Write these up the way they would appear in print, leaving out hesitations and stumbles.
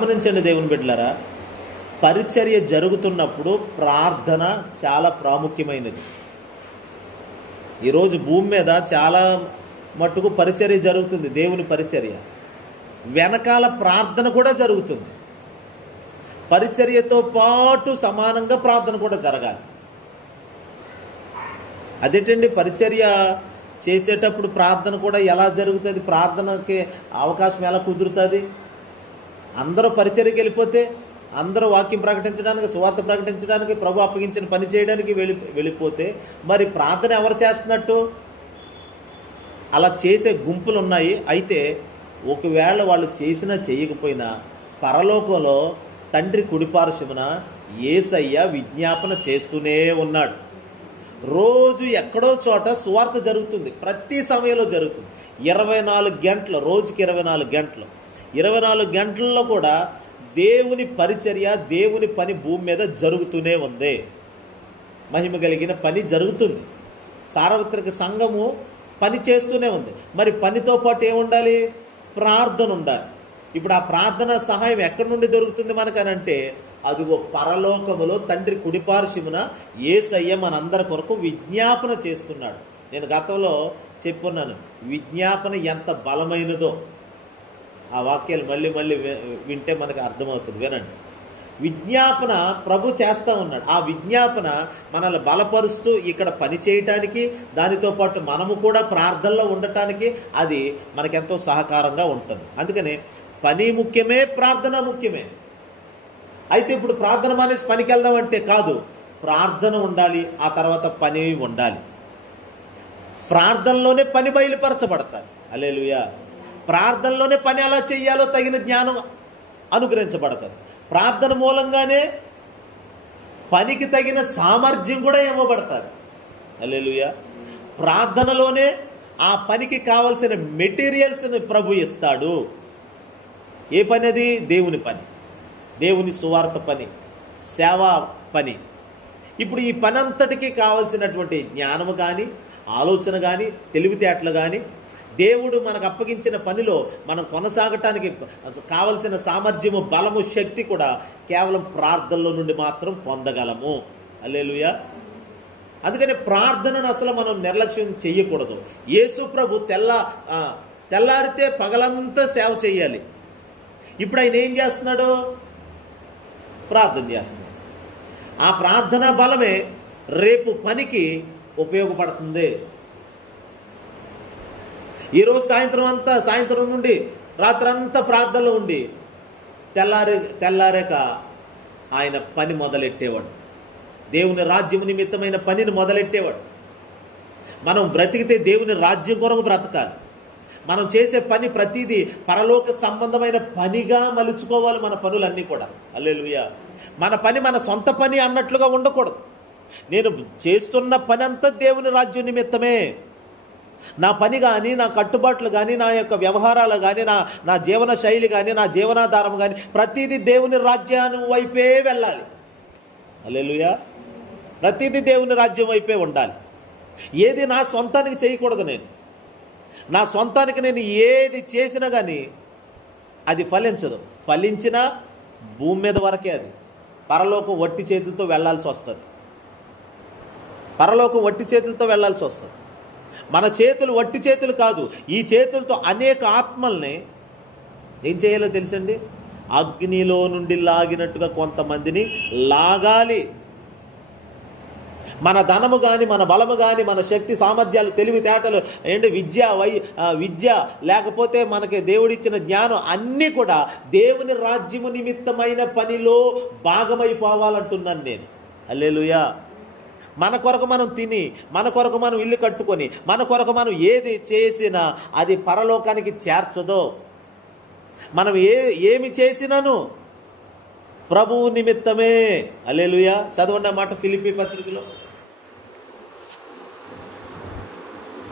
గమనించండి దేవుని బిడ్డలారా, పరిచర్య జరుగుతున్నప్పుడు ప్రార్థన చాలా ప్రాముఖ్యమైనది. ఈరోజు భూమి మీద చాలా మట్టుకు పరిచర్య జరుగుతుంది, దేవుని పరిచర్య వెనకాల ప్రార్థన కూడా జరుగుతుంది. పరిచర్యతో పాటు సమానంగా ప్రార్థన కూడా జరగాలి. అదేంటండి, పరిచర్య చేసేటప్పుడు ప్రార్థన కూడా ఎలా జరుగుతుంది? ప్రార్థనకి అవకాశం ఎలా కుదురుతుంది? అందరూ పరిచర్యకి వెళ్ళిపోతే, అందరూ వాక్యం ప్రకటించడానికి, సువార్త ప్రకటించడానికి, ప్రభు అప్పగించిన పని చేయడానికి వెళ్ళిపోతే మరి ప్రార్థన ఎవరు చేస్తున్నట్టు? అలా చేసే గుంపులు ఉన్నాయి. అయితే ఒకవేళ వాళ్ళు చేసినా చేయకపోయినా పరలోకంలో తండ్రి కుడిపార్శ్వమున యేసయ్య విజ్ఞాపన చేస్తూనే ఉన్నాడు. రోజు ఎక్కడో చోట సువార్త జరుగుతుంది, ప్రతి సమయంలో జరుగుతుంది. 24 గంటలు, రోజుకి 24 గంటలు, 24 గంటల్లో కూడా దేవుని పరిచర్య, దేవుని పని భూమి మీద జరుగుతూనే ఉంది. మహిమ కలిగిన పని జరుగుతుంది. సార్వత్రిక సంఘము పని చేస్తూనే ఉంది. మరి పనితో పాటు ఏముండాలి? ప్రార్థన ఉండాలి. ఇప్పుడు ఆ ప్రార్థన సహాయం ఎక్కడి నుండి దొరుకుతుంది మనకనంటే, అదిగో పరలోకములో తండ్రి కుడిపార్శ్వమున యేసయ్య మనందరి కొరకు విజ్ఞాపన చేస్తున్నాడు. నేను గతంలో చెప్పున్నాను, విజ్ఞాపన ఎంత బలమైనదో. ఆ వాక్యాలు మళ్ళీ మళ్ళీ వింటే మనకు అర్థమవుతుంది. వినండి, విజ్ఞాపన ప్రభు చేస్తూ ఉన్నాడు. ఆ విజ్ఞాపన మనల్ని బలపరుస్తూ ఇక్కడ పని చేయటానికి, దానితో పాటు మనము కూడా ప్రార్థనలో ఉండటానికి అది మనకెంతో సహకారంగా ఉంటుంది. అందుకని పని ముఖ్యమే, ప్రార్థన ముఖ్యమే. అయితే ఇప్పుడు ప్రార్థన మానేసి పనికి వెళ్దామంటే కాదు, ప్రార్థన ఉండాలి, ఆ తర్వాత పని ఉండాలి. ప్రార్థనలోనే పని బయలుపరచబడతాయి. హల్లెలూయా. ప్రార్థనలోనే పని ఎలా చేయాలో తగిన జ్ఞానం అనుగ్రహించబడుతుంది. ప్రార్థన మూలంగానే పనికి తగిన సామర్థ్యం కూడా ఇవ్వబడుతుంది. హల్లెలూయా. ప్రార్థనలోనే ఆ పనికి కావలసిన మెటీరియల్స్ని ప్రభు ఇస్తాడు. ఏ పని అది? దేవుని పని, దేవుని సువార్త పని, సేవా పని. ఇప్పుడు ఈ పని అంతటికీ కావలసినటువంటి జ్ఞానము కానీ, ఆలోచన కానీ, తెలివితేటలు కానీ, దేవుడు మనకు అప్పగించిన పనిలో మనం కొనసాగటానికి కావలసిన సామర్థ్యము, బలము, శక్తి కూడా కేవలం ప్రార్థనలో నుండి మాత్రం పొందగలము. హల్లెలూయా. అందుకని ప్రార్థనను అసలు మనం నిర్లక్ష్యం చేయకూడదు. యేసు ప్రభు తెల్లారితే పగలంతా సేవ చేయాలి. ఇప్పుడు ఆయన ఏం చేస్తున్నాడు? ప్రార్థన చేస్తున్నాడు. ఆ ప్రార్థన బలమే రేపు పనికి ఉపయోగపడుతుంది. ఈరోజు సాయంత్రం నుండి రాత్రంతా ప్రార్థనలో ఉండి తెల్లారాక ఆయన పని మొదలెట్టేవాడు. దేవుని రాజ్యం నిమిత్తమైన పనిని మొదలెట్టేవాడు. మనం బ్రతికితే దేవుని రాజ్యం కొరకు బ్రతకాలి. మనం చేసే పని ప్రతిదీ పరలోక సంబంధమైన పనిగా మలుచుకోవాలి. మన పనులన్నీ కూడా. హల్లెలూయా. మన పని మన సొంత పని అన్నట్లుగా ఉండకూడదు. నేను చేస్తున్న పని అంతా దేవుని రాజ్యం నిమిత్తమే. నా పని కానీ, నా కట్టుబాట్లు కానీ, నా యొక్క వ్యవహారాలు కానీ, నా జీవన శైలి కానీ, నా జీవనాధారం కానీ ప్రతిదీ దేవుని రాజ్యాన్ని వైపే వెళ్ళాలి. హల్లెలూయా. ప్రతిదీ దేవుని రాజ్యం వైపే ఉండాలి. ఏది నా సొంతానికి చేయకూడదు. నా సొంతానికి నేను ఏది చేసినా కానీ అది ఫలించదు. ఫలించినా భూమి మీద వరకే. అది పరలోకం వట్టి చేతులతో వెళ్ళాల్సి వస్తుంది. పరలోకం వట్టి చేతులతో వెళ్ళాల్సి వస్తుంది. మన చేతులు వట్టి చేతులు కాదు. ఈ చేతులతో అనేక ఆత్మల్ని ఏం చేయాలో తెలుసండి? అగ్నిలో నుండి లాగినట్టుగా కొంతమందిని లాగాలి. మన ధనము కానీ, మన బలము కానీ, మన శక్తి సామర్థ్యాలు, తెలివితేటలు, ఏంటి విద్య లేకపోతే మనకి దేవుడిచ్చిన జ్ఞానం అన్నీ కూడా దేవుని రాజ్యము నిమిత్తమైన పనిలో భాగమైపోవాలంటున్నాను నేను. హల్లెలూయా. మన కొరకు మనం తిని, మన కొరకు మనం ఇల్లు కట్టుకొని, మన కొరకు మనం ఏది చేసినా అది పరలోకానికి చేర్చదో. మనం ఏమి చేసినాను ప్రభువు నిమిత్తమే. హల్లెలూయా. చదవండి ఆ మాట ఫిలిప్పీ పత్రికలో.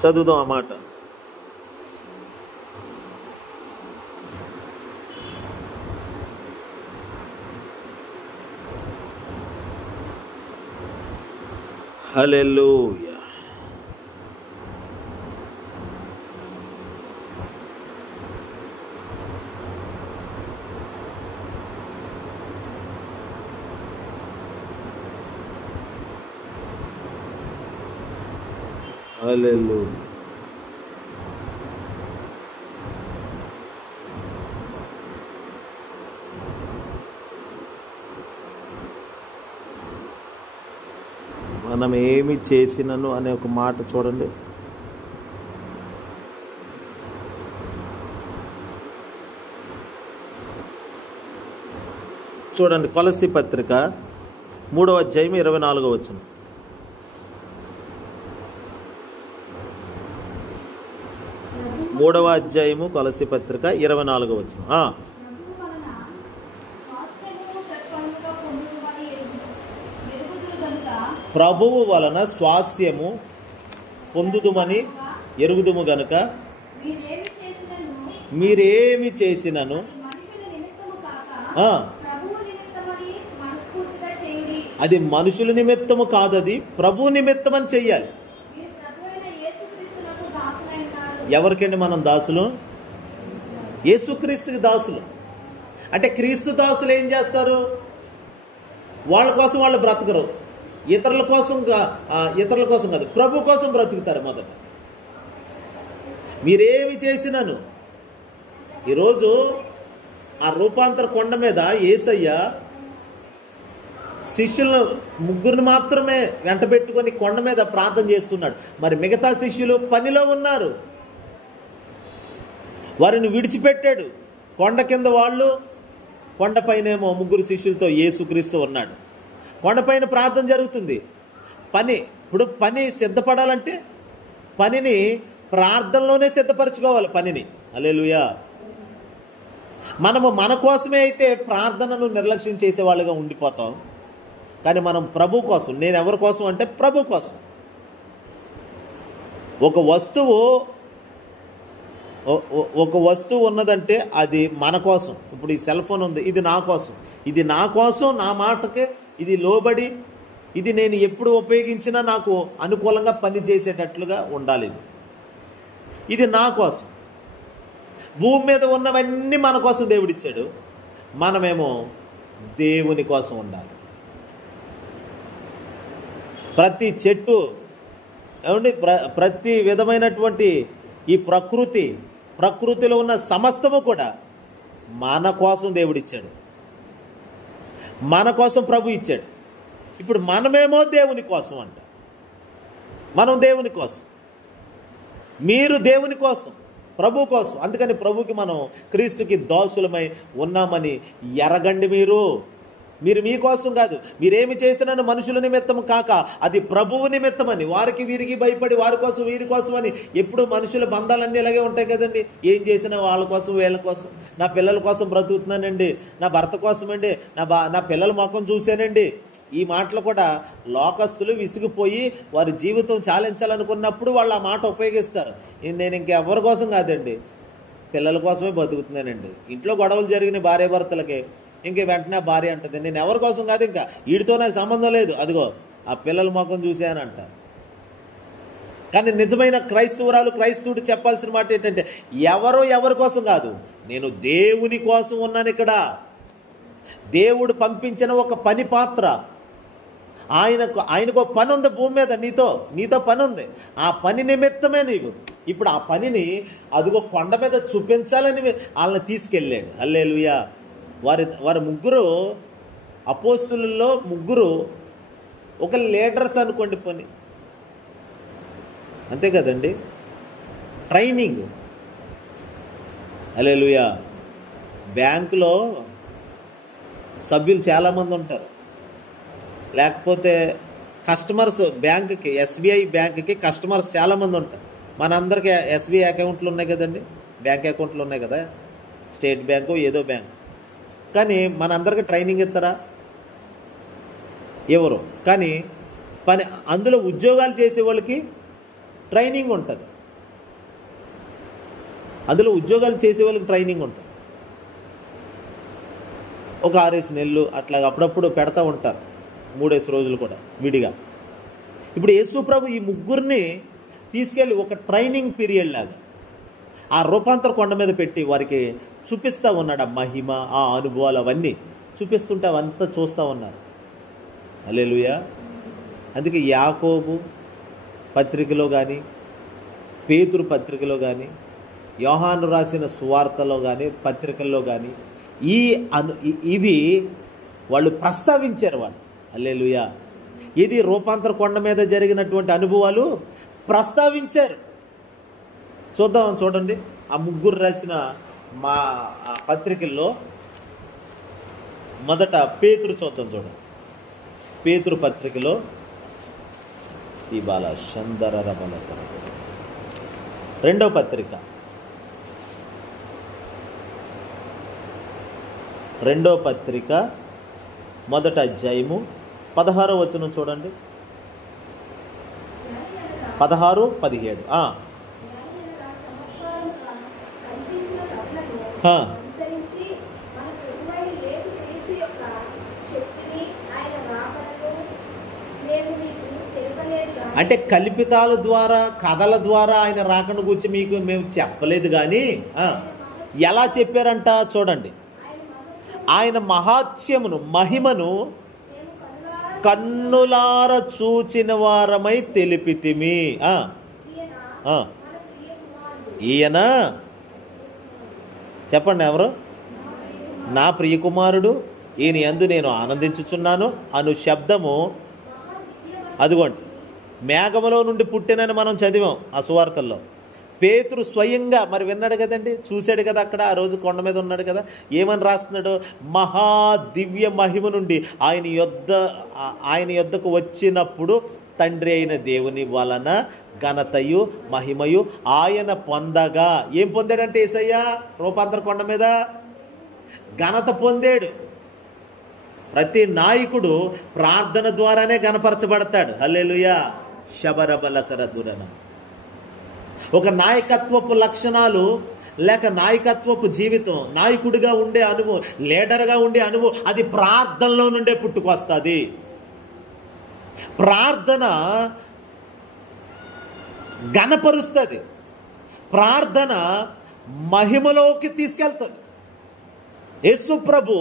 చదువుదాం ఆ మాట. హల్లెలూయా. హల్లెలూయా. మనం ఏమి చేసినను అనే ఒక మాట చూడండి. చూడండి, కొలస్సీ పత్రిక 3వ అధ్యాయం 24వ వచనం. మూడవ అధ్యాయము కొలస్సీ పత్రిక 24వ వచనం. ప్రభువు వలన స్వాస్యము పొందుదుమని ఎరుగుదుము గనుక మీరేమి చేసినను అది మనుషుల నిమిత్తము కాదు, అది ప్రభు నిమిత్తం అని చెయ్యాలి. ఎవరికండి మనం దాసులు? యేసుక్రీస్తుకి దాసులు. అంటే క్రీస్తు దాసులు ఏం చేస్తారు? వాళ్ళ కోసం వాళ్ళు బ్రతకరు, ఇతరుల కోసం కాదు, ప్రభు కోసం బ్రతుకుతారు. మొదట మీరేమి చేసినాను. ఈరోజు ఆ రూపాంతర కొండ మీద యేసయ్య శిష్యులను 3 మాత్రమే వెంట పెట్టుకొని కొండ మీద ప్రార్థన చేస్తున్నాడు. మరి మిగతా శిష్యులు పనిలో ఉన్నారు, వారిని విడిచిపెట్టాడు. కొండ కింద వాళ్ళు, కొండపైనేమో 3 శిష్యులతో యేసుక్రీస్తు ఉన్నాడు. కొండపైన ప్రార్థన జరుగుతుంది. ఇప్పుడు పని సిద్ధపడాలంటే పనిని ప్రార్థనలోనే సిద్ధపరచుకోవాలి. పనిని హల్లెలూయా. మనము మన కోసమే అయితే ప్రార్థనను నిర్లక్ష్యం చేసేవాళ్ళుగా ఉండిపోతాం. కానీ మనం ప్రభు కోసం, నేను ఎవరి కోసం అంటే ప్రభు కోసం. ఒక వస్తువు ఉన్నదంటే అది మన కోసం. ఇప్పుడు ఈ సెల్ ఫోన్ ఉంది, ఇది నా కోసం. ఇది నా కోసం, నా మాటకే ఇది లోబడి, ఇది నేను ఎప్పుడు ఉపయోగించినా నాకు అనుకూలంగా పనిచేసేటట్లుగా ఉండాలి. ఇది నా కోసం. భూమి మీద ఉన్నవన్నీ మన కోసం దేవుడిచ్చాడు. మనమేమో దేవుని కోసం ఉండాలి. ప్రతి చెట్టు ఏమండి, ప్రతి విధమైనటువంటి ఈ ప్రకృతిలో ఉన్న సమస్తము కూడా మన కోసం దేవుడిచ్చాడు, మన కోసం ప్రభు ఇచ్చాడు. ఇప్పుడు మనమేమో దేవుని కోసం అంట. మనం దేవుని కోసం, మీరు దేవుని కోసం, ప్రభు కోసం. అందుకని ప్రభుకి మనం క్రీస్తుకి దాసులమై ఉన్నామని ఎరగండి. మీరు మీకోసం కాదు. మీరేమి చేసినాను మనుషుల నిమిత్తం కాక అది ప్రభువు నిమిత్తమని. వారికి వీరికి భయపడి వారి కోసం వీరి కోసం అని. ఎప్పుడు మనుషుల బంధాలన్నీ ఇలాగే ఉంటాయి కదండి. ఏం చేసినా వాళ్ళ కోసం వీళ్ళ కోసం. నా పిల్లల కోసం బ్రతుకుతున్నానండి, నా భర్త కోసం అండి, నా పిల్లల ముఖం చూశానండి. ఈ మాటలు కూడా లోకస్తులు విసిగిపోయి వారి జీవితం చాలించాలనుకున్నప్పుడు వాళ్ళు ఆ మాట ఉపయోగిస్తారు. నేను ఇంకెవరి కోసం కాదండి, పిల్లల కోసమే బతుకుతున్నానండి. ఇంట్లో గొడవలు జరిగిన భార్యాభర్తలకి ఇంక వెంటనే భార్య అంటుంది, నేను ఎవరి కోసం కాదు, ఇంకా వీడితో నాకు సంబంధం లేదు, అదిగో ఆ పిల్లల ముఖం చూశానంట. కానీ నిజమైన క్రైస్తవుడు చెప్పాల్సిన మాట ఏంటంటే, ఎవరి కోసం కాదు, నేను దేవుని కోసం ఉన్నాను. ఇక్కడ దేవుడు పంపించిన ఒక పని పాత్ర. ఆయనకు పని ఉంది భూమి మీద, నీతో పని ఉంది. ఆ పని నిమిత్తమే నీవు ఇప్పుడు ఆ పనిని అదిగో కొండ మీద చూపించాలని వాళ్ళని తీసుకెళ్ళాడు. హల్లెలూయా. వారి 3 అపోస్తులలో 3 ఒక లీడర్స్ అనుకోండి, పని అంతే కదండి. ట్రైనింగ్. హల్లెలూయా. బ్యాంకులో సభ్యులు చాలామంది ఉంటారు, లేకపోతే కస్టమర్స్ బ్యాంకుకి, ఎస్బీఐ బ్యాంకుకి కస్టమర్స్ చాలామంది ఉంటారు. మనందరికీ ఎస్బీఐ అకౌంట్లు ఉన్నాయి కదండి, బ్యాంక్ అకౌంట్లు ఉన్నాయి కదా, స్టేట్ బ్యాంకు ఏదో బ్యాంక్. కానీ మనందరికీ ట్రైనింగ్ ఇస్తారా? ఎవరు? కానీ అందులో ఉద్యోగాలు చేసే వాళ్ళకి ట్రైనింగ్ ఉంటుంది. ట్రైనింగ్ ఉంటుంది. ఒక 6 నెలలు అట్లా అప్పుడప్పుడు పెడతా ఉంటారు, 3 రోజులు కూడా విడిగా. ఇప్పుడు యేసు ప్రభు ఈ 3 తీసుకెళ్ళి ఒక ట్రైనింగ్ పీరియడ్ లాగా ఆ రూపాంతర కొండ మీద పెట్టి వారికి చూపిస్తూ ఉన్నాడు. ఆ మహిమ, ఆ అనుభవాలు అవన్నీ చూపిస్తుంటే అవంతా చూస్తూ ఉన్నారు. హల్లెలూయా. అందుకే యాకోబు పత్రికలో కానీ పేతురు పత్రికలో కానీ, యోహాను రాసిన సువార్తలో కానీ, పత్రికల్లో కానీ ఇవి వాళ్ళు ప్రస్తావించారు. వాళ్ళు హల్లెలూయా. ఇది రూపాంతర కొండ మీద జరిగినటువంటి అనుభవాలు ప్రస్తావించారు. చూడండి ఆ ముగ్గురు రాసిన మా పత్రికల్లో మొదట పేతురు చూడండి. పేతురు పత్రికలో ఈ బాల చందర రెండో పత్రిక మొదటి అధ్యాయము 16వ వచనం చూడండి. 16, 17. అంటే కల్పితాల ద్వారా, కథల ద్వారా ఆయన రాకను గురించి మీకు మేము చెప్పలేదు. కానీ ఎలా చెప్పారంట చూడండి. ఆయన మహాత్మ్యమును, మహిమను కన్నులార చూచిన వారమై తెలిపితిమి. ఈయన చెప్పండి ఎవరు? నా ప్రియకుమారుడు, ఈయన యందు నేను ఆనందించుచున్నాను అను శబ్దము అదిగోండి మేఘములో నుండి పుట్టినని మనం చదివాం ఆ సువార్తల్లో. పేతురు స్వయంగా మరి విన్నాడు కదండి, చూశాడు కదా, అక్కడ ఆ రోజు కొండ మీద ఉన్నాడు కదా. ఏమని రాస్తున్నాడు? మహా దివ్య మహిమ నుండి ఆయన యొద్దకు వచ్చినప్పుడు తండ్రి అయిన దేవుని వలన ఘనతయు మహిమయు ఆయన పొందగా. ఏం పొందాడంటే యేసయ్య రూపాంతర కొండ మీద ఘనత పొందాడు. ప్రతి నాయకుడు ప్రార్థన ద్వారానే ఘనపరచబడతాడు. హల్లెలూయా. శబరబలకర దురన. ఒక నాయకత్వపు లక్షణాలు లేక నాయకత్వపు జీవితం, నాయకుడిగా ఉండే అనుభవం, లీడర్గా ఉండే అనుభవం అది ప్రార్థనలో నుండే పుట్టుకొస్తుంది. ప్రార్థన ఘనపరుస్తుంది, ప్రార్థన మహిమలోకి తీసుకెళ్తుంది. యేసు ప్రభు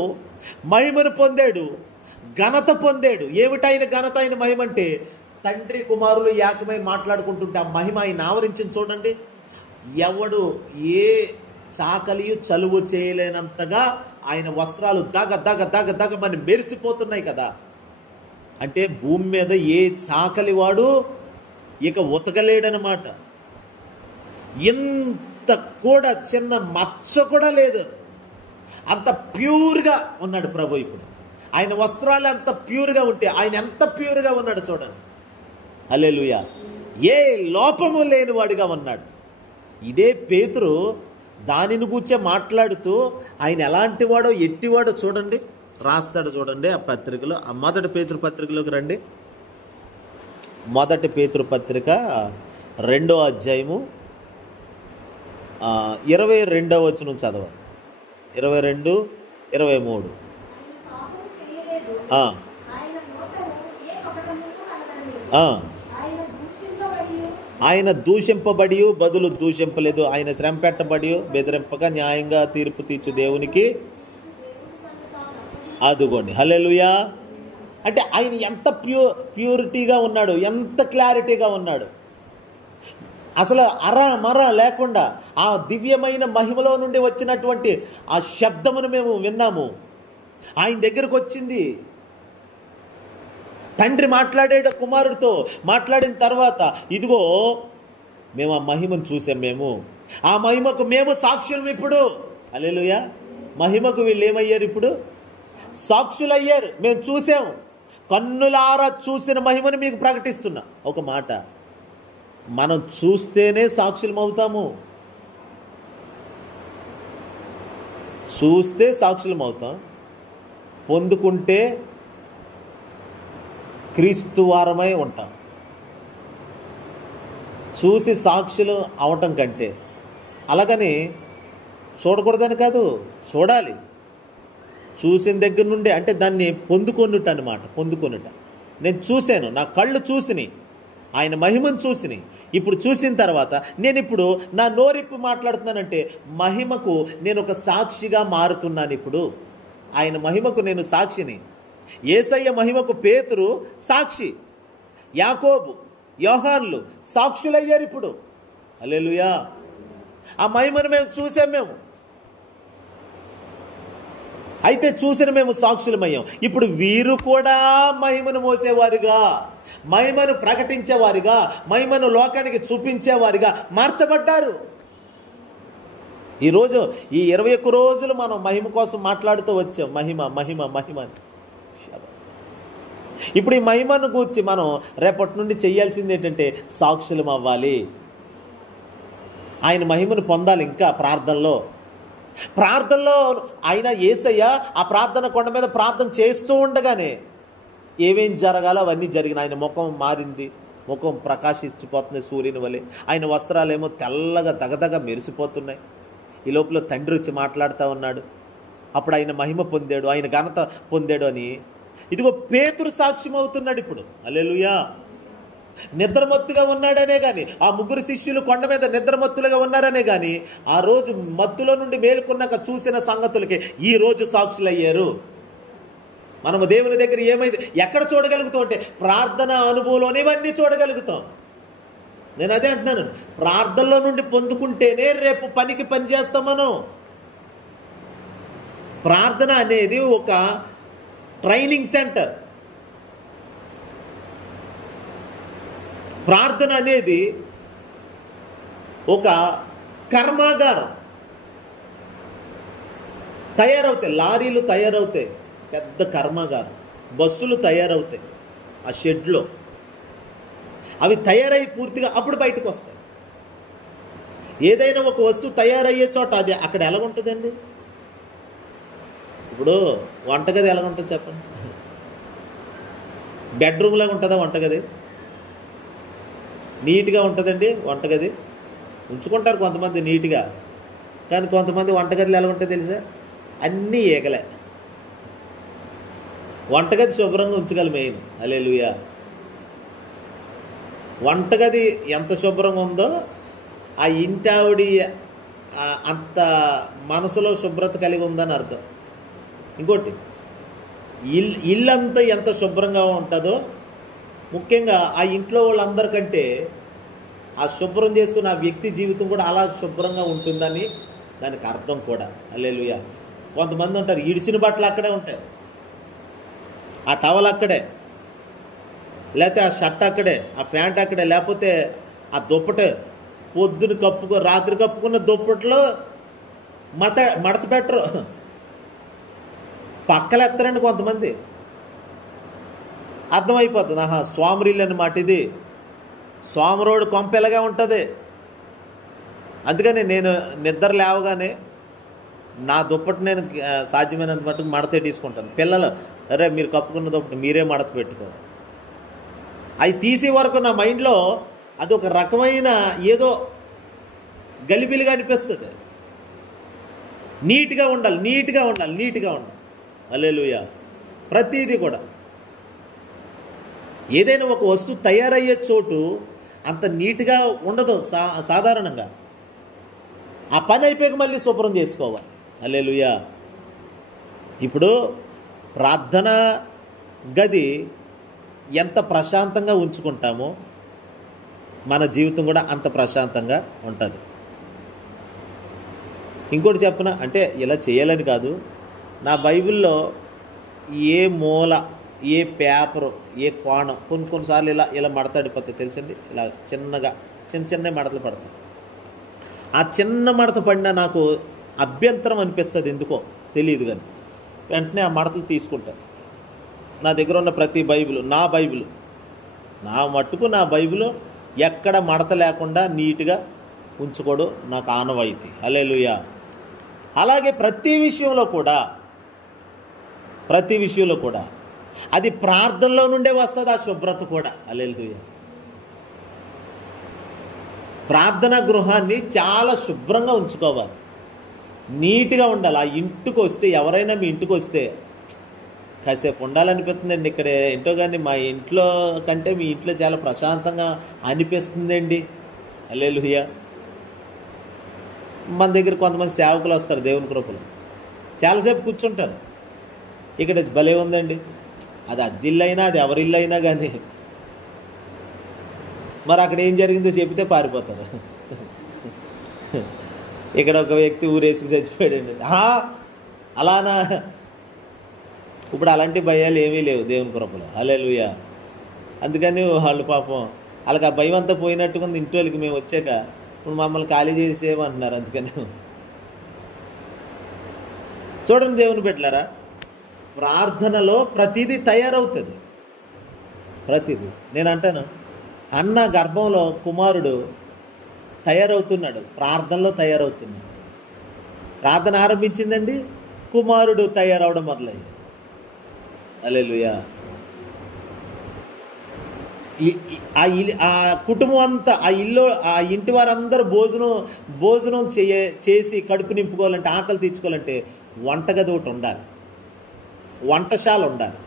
మహిమను పొందాడు, ఘనత పొందాడు. ఏమిటైన ఘనత, అయిన మహిమ అంటే తండ్రి కుమారులు ఏకమై మాట్లాడుకుంటుంటే ఆ మహిమ ఆయన ఆవరించింది. చూడండి, ఎవడు ఏ చాకలియు చలువు చేయలేనంతగా ఆయన వస్త్రాలు దగ మన మెరిసిపోతున్నాయి కదా. అంటే భూమి మీద ఏ చాకలి వాడు ఇక ఉతకలేడనమాట. ఇంత కూడా చిన్న మచ్చ కూడా లేదు, అంత ప్యూర్గా ఉన్నాడు ప్రభు. ఇప్పుడు ఆయన వస్త్రాలు అంత ప్యూర్గా ఉంటే ఆయన ఎంత ప్యూర్గా ఉన్నాడు చూడండి. హల్లెలూయా. ఏ లోపము లేనివాడిగా ఉన్నాడు. ఇదే పేతురు దానిని గూర్చే మాట్లాడుతూ ఆయన ఎలాంటి వాడో ఎట్టివాడో చూడండి రాస్తాడు. చూడండి ఆ పత్రికలో, ఆ మొదటి పేతురు పత్రికలోకి రండి. మొదటి పేతురు పత్రిక 2వ అధ్యాయము 22వ వచనం చదవండి. 22, 23. ఆయన దూషింపబడి బదులు దూషింపలేదు, ఆయన శ్రమ పెట్టబడి బెదిరింపక న్యాయంగా తీర్పు తీర్చు దేవునికి అదుగోండి. హల్లెలూయా. అంటే ఆయన ఎంత ప్యూరిటీగా ఉన్నాడు, ఎంత క్లారిటీగా ఉన్నాడు. అసలు మర లేకుండా ఆ దివ్యమైన మహిమలో నుండి వచ్చినటువంటి ఆ శబ్దమును మేము విన్నాము. ఆయన దగ్గరకు వచ్చింది తండ్రి, మాట్లాడాడు కుమారుడితో. మాట్లాడిన తర్వాత ఇదిగో మేము ఆ మహిమను చూసాం, మేము ఆ మహిమకు మేము సాక్షులం ఇప్పుడు. హల్లెలూయా. మహిమకు వీళ్ళు ఏమయ్యారు? ఇప్పుడు సాక్షులయ్యారు. మేము చూసాం, కన్నులారా చూసిన మహిమను మీకు ప్రకటిస్తున్నా. ఒక మాట, మనం చూస్తేనే సాక్షులం అవుతాము, చూస్తే సాక్షులం అవుతాం, పొందుకుంటే క్రీస్తు వారమై ఉంటాం. చూసి సాక్షులు అవటం కంటే, అలాగని చూడకూడదని కాదు, చూడాలి. చూసిన దగ్గర నుండి అంటే దాన్ని పొందుకొనుట అనమాట. పొందుకొనుట. నేను చూశాను, నా కళ్ళు చూసినాయి, ఆయన మహిమను చూసినాయి. ఇప్పుడు చూసిన తర్వాత నేను ఇప్పుడు నా నోరిప్పి మాట్లాడుతున్నానంటే మహిమకు నేను ఒక సాక్షిగా మారుతున్నాను. ఇప్పుడు ఆయన మహిమకు నేను సాక్షిని. యేసయ్య మహిమకు పేతురు సాక్షి, యాకోబు, యోహాన్లు సాక్షులయ్యారు. ఇప్పుడు హల్లెలూయా. ఆ మహిమను మేము చూసాం. మేము అయితే చూసిన మేము సాక్షులమయ్యాం. ఇప్పుడు వీరు కూడా మహిమను మోసేవారుగా, మహిమను ప్రకటించేవారుగా, మహిమను లోకానికి చూపించేవారుగా మార్చబడ్డారు. ఈరోజు ఈ 21 రోజులు మనం మహిమ కోసం మాట్లాడుతూ వచ్చాం. మహిమ మహిమ మహిమ. ఇప్పుడు ఈ మహిమను గూర్చి మనం రేపటి నుండి చేయాల్సింది ఏంటంటే సాక్షులం అవ్వాలి. ఆయన మహిమను పొందాలి. ఇంకా ప్రార్థనలో ఆయన యేసయ్య ఆ ప్రార్థన కొండ మీద ప్రార్థన చేస్తూ ఉండగానే ఏమేం జరగాలో అవన్నీ జరిగిన. ఆయన ముఖం మారింది, ముఖం ప్రకాశించిపోతుంది సూర్యుని వలె. ఆయన వస్త్రాలేమో తెల్లగా దగదగ మెరిసిపోతున్నాయి. ఈ లోపల తండ్రి వచ్చి మాట్లాడుతూ ఉన్నాడు. అప్పుడు ఆయన మహిమ పొందాడు, ఆయన ఘనత పొందాడు అని ఇదిగో పేతురు సాక్ష్యం అవుతున్నాడు ఇప్పుడు. హల్లెలూయా. నిద్రమత్తుగా ఉన్నాడనే కానీ, ఆ 3 శిష్యులు కొండ మీద నిద్రమత్తులుగా ఉన్నారనే కానీ, ఆ రోజు మత్తులో నుండి మేలుకున్నాక చూసిన సంగతులకి ఈ రోజు సాక్షులయ్యారు. మనము దేవుని దగ్గర ఏమైంది ఎక్కడ చూడగలుగుతాం అంటే ప్రార్థన అనుభవంలోనే ఇవన్నీ చూడగలుగుతాం. నేను అదే అంటున్నాను, ప్రార్థనలో నుండి పొందుకుంటేనే రేపు పనికి పని చేస్తాం మనం. ప్రార్థన అనేది ఒక ట్రైనింగ్ సెంటర్. ప్రార్థన అనేది ఒక కర్మాగారం. తయారవుతాయి, లారీలు తయారవుతాయి, పెద్ద కర్మాగారం, బస్సులు తయారవుతాయి ఆ షెడ్లో. అవి తయారై పూర్తిగా అప్పుడు బయటకు వస్తాయి. ఏదైనా ఒక వస్తువు తయారయ్యే చోట అది అక్కడ ఎలాగుంటుందండి? ఇప్పుడు వంటగది ఎలాగుంటుంది చెప్పండి? బెడ్రూమ్ లాగా ఉంటుందా వంటగది? నీట్గా ఉంటుందండి వంటగది. ఉంచుకుంటారు కొంతమంది నీట్గా, కానీ కొంతమంది వంటగదిలో ఎలా ఉంటుంది తెలుసా? అన్నీ ఏగలే. వంటగది శుభ్రంగా ఉంచగల మెయిన్. హల్లెలూయా. వంటగది ఎంత శుభ్రంగా ఉందో ఆ ఇంటావిడి అంత మనసులో శుభ్రత కలిగి ఉందని అర్థం. ఇంకోటి, ఇల్లంతా ఎంత శుభ్రంగా ఉంటుందో, ముఖ్యంగా ఆ ఇంట్లో వాళ్ళందరికంటే ఆ శుభ్రం చేసుకున్న ఆ వ్యక్తి జీవితం కూడా అలా శుభ్రంగా ఉంటుందని దానికి అర్థం కూడా. హల్లెలూయా. కొంతమంది ఉంటారు ఇడిసిన బట్టలు అక్కడే ఉంటాయి, ఆ టవల్ అక్కడే, లేకపోతే ఆ షర్ట్ అక్కడే, ఆ ప్యాంట్ అక్కడే, లేకపోతే ఆ దుప్పటే పొద్దున రాత్రి కప్పుకున్న దుప్పట్లో మడత పెట్టరు, పక్కలు ఎత్తరండి కొంతమంది. అర్థమైపోతుంది, ఆహా స్వామిరిల్లు అన్నమాట ఇది, స్వామిరోడు కొంపెలగా ఉంటుంది. అందుకని నేను నిద్ర లేవగానే నా దుప్పటి నేను సాధ్యమైనంత మటుకు మడత తీసుకుంటాను. పిల్లలు అరే మీరు కప్పుకున్న దుప్పటి మీరే మడత పెట్టుకోవాలి. అవి తీసే వరకు నా మైండ్లో అది ఒక రకమైన ఏదో గలిబిలిగా అనిపిస్తుంది. నీట్గా ఉండాలి, నీట్గా ఉండాలి, నీట్గా ఉండాలి. హల్లెలూయా. ప్రతిదీ కూడా ఏదైనా ఒక వస్తువు తయారయ్యే చోటు అంత నీట్గా ఉండదు సాధారణంగా. ఆ పని అయిపోయాక మళ్ళీ శుభ్రం చేసుకోవాలి. హల్లెలూయా. ఇప్పుడు ప్రార్థన గది ఎంత ప్రశాంతంగా ఉంచుకుంటామో మన జీవితం కూడా అంత ప్రశాంతంగా ఉంటుంది. ఇంకోటి చెప్పనా, అంటే ఇలా చేయాలని కాదు, నా బైబిల్లో ఏ మూల, ఏ పేపరు, ఏ కోణం కొన్నిసార్లు ఇలా మడతడిపోతాయి తెలుసండి. ఇలా చిన్నగా చిన్న మడతలు పడతాయి. ఆ చిన్న మడత పడినా నాకు అభ్యంతరం అనిపిస్తుంది, ఎందుకో తెలియదు, కానీ వెంటనే ఆ మడతలు తీసుకుంటాను. నా దగ్గర ఉన్న ప్రతి బైబిల్, నా మట్టుకు నా బైబిల్ ఎక్కడ మడత లేకుండా నీట్గా ఉంచుకోవడం నాకు ఆనవాయితీ. హల్లెలూయా. అలాగే ప్రతి విషయంలో కూడా అది ప్రార్థనలో నుండే వస్తుంది ఆ శుభ్రత కూడా. హల్లెలూయా. ప్రార్థనా గృహాన్ని చాలా శుభ్రంగా ఉంచుకోవాలి, నీట్గా ఉండాలి. ఆ ఇంటికి వస్తే, ఎవరైనా మీ ఇంటికి వస్తే కాసేపు ఉండాలనిపిస్తుందండి. ఇక్కడ ఏంటో కానీ మా ఇంట్లో కంటే మీ ఇంట్లో చాలా ప్రశాంతంగా అనిపిస్తుందండి. హల్లెలూయా. మన దగ్గర కొంతమంది సేవకులు వస్తారు దేవుని కృపలో, చాలాసేపు కూర్చుంటారు. ఇక్కడ భలే ఉందండి, అది అద్దిల్లు అయినా అది ఎవరిల్లు అయినా కానీ మరి అక్కడ ఏం జరిగిందో చెబితే పారిపోతారు. ఇక్కడ ఒక వ్యక్తి ఊరేసుకు చచ్చిపోయాడండి. అలానా? ఇప్పుడు అలాంటి భయాలు ఏమీ లేవు దేవుని కృపలో. హల్లెలూయా. అందుకని వాళ్ళు పాపం వాళ్ళకి ఆ భయం అంతా పోయినట్టుగా ఇంటి వాళ్ళకి మేము వచ్చాక ఇప్పుడు మమ్మల్ని ఖాళీ చేసేయమంటున్నారు. అందుకని చూడండి దేవుని బిడ్డలారా, ప్రార్థనలో ప్రతిదీ తయారవుతుంది. ప్రతిదీ. నేను అంటాను, అన్న గర్భంలో కుమారుడు తయారవుతున్నాడు, ప్రార్థనలో తయారవుతున్నాడు. ప్రార్థన ఆరంభించిందండి, కుమారుడు తయారవడం మొదలయ్యింది. హల్లెలూయా. ఆ కుటుంబం అంతా, ఆ ఇంటి వారందరూ భోజనం చేసి కడుపు నింపుకోవాలంటే, ఆకలి తీర్చుకోవాలంటే వంటగది ఒకటి ఉండాలి, వంటశాల ఉండాలి.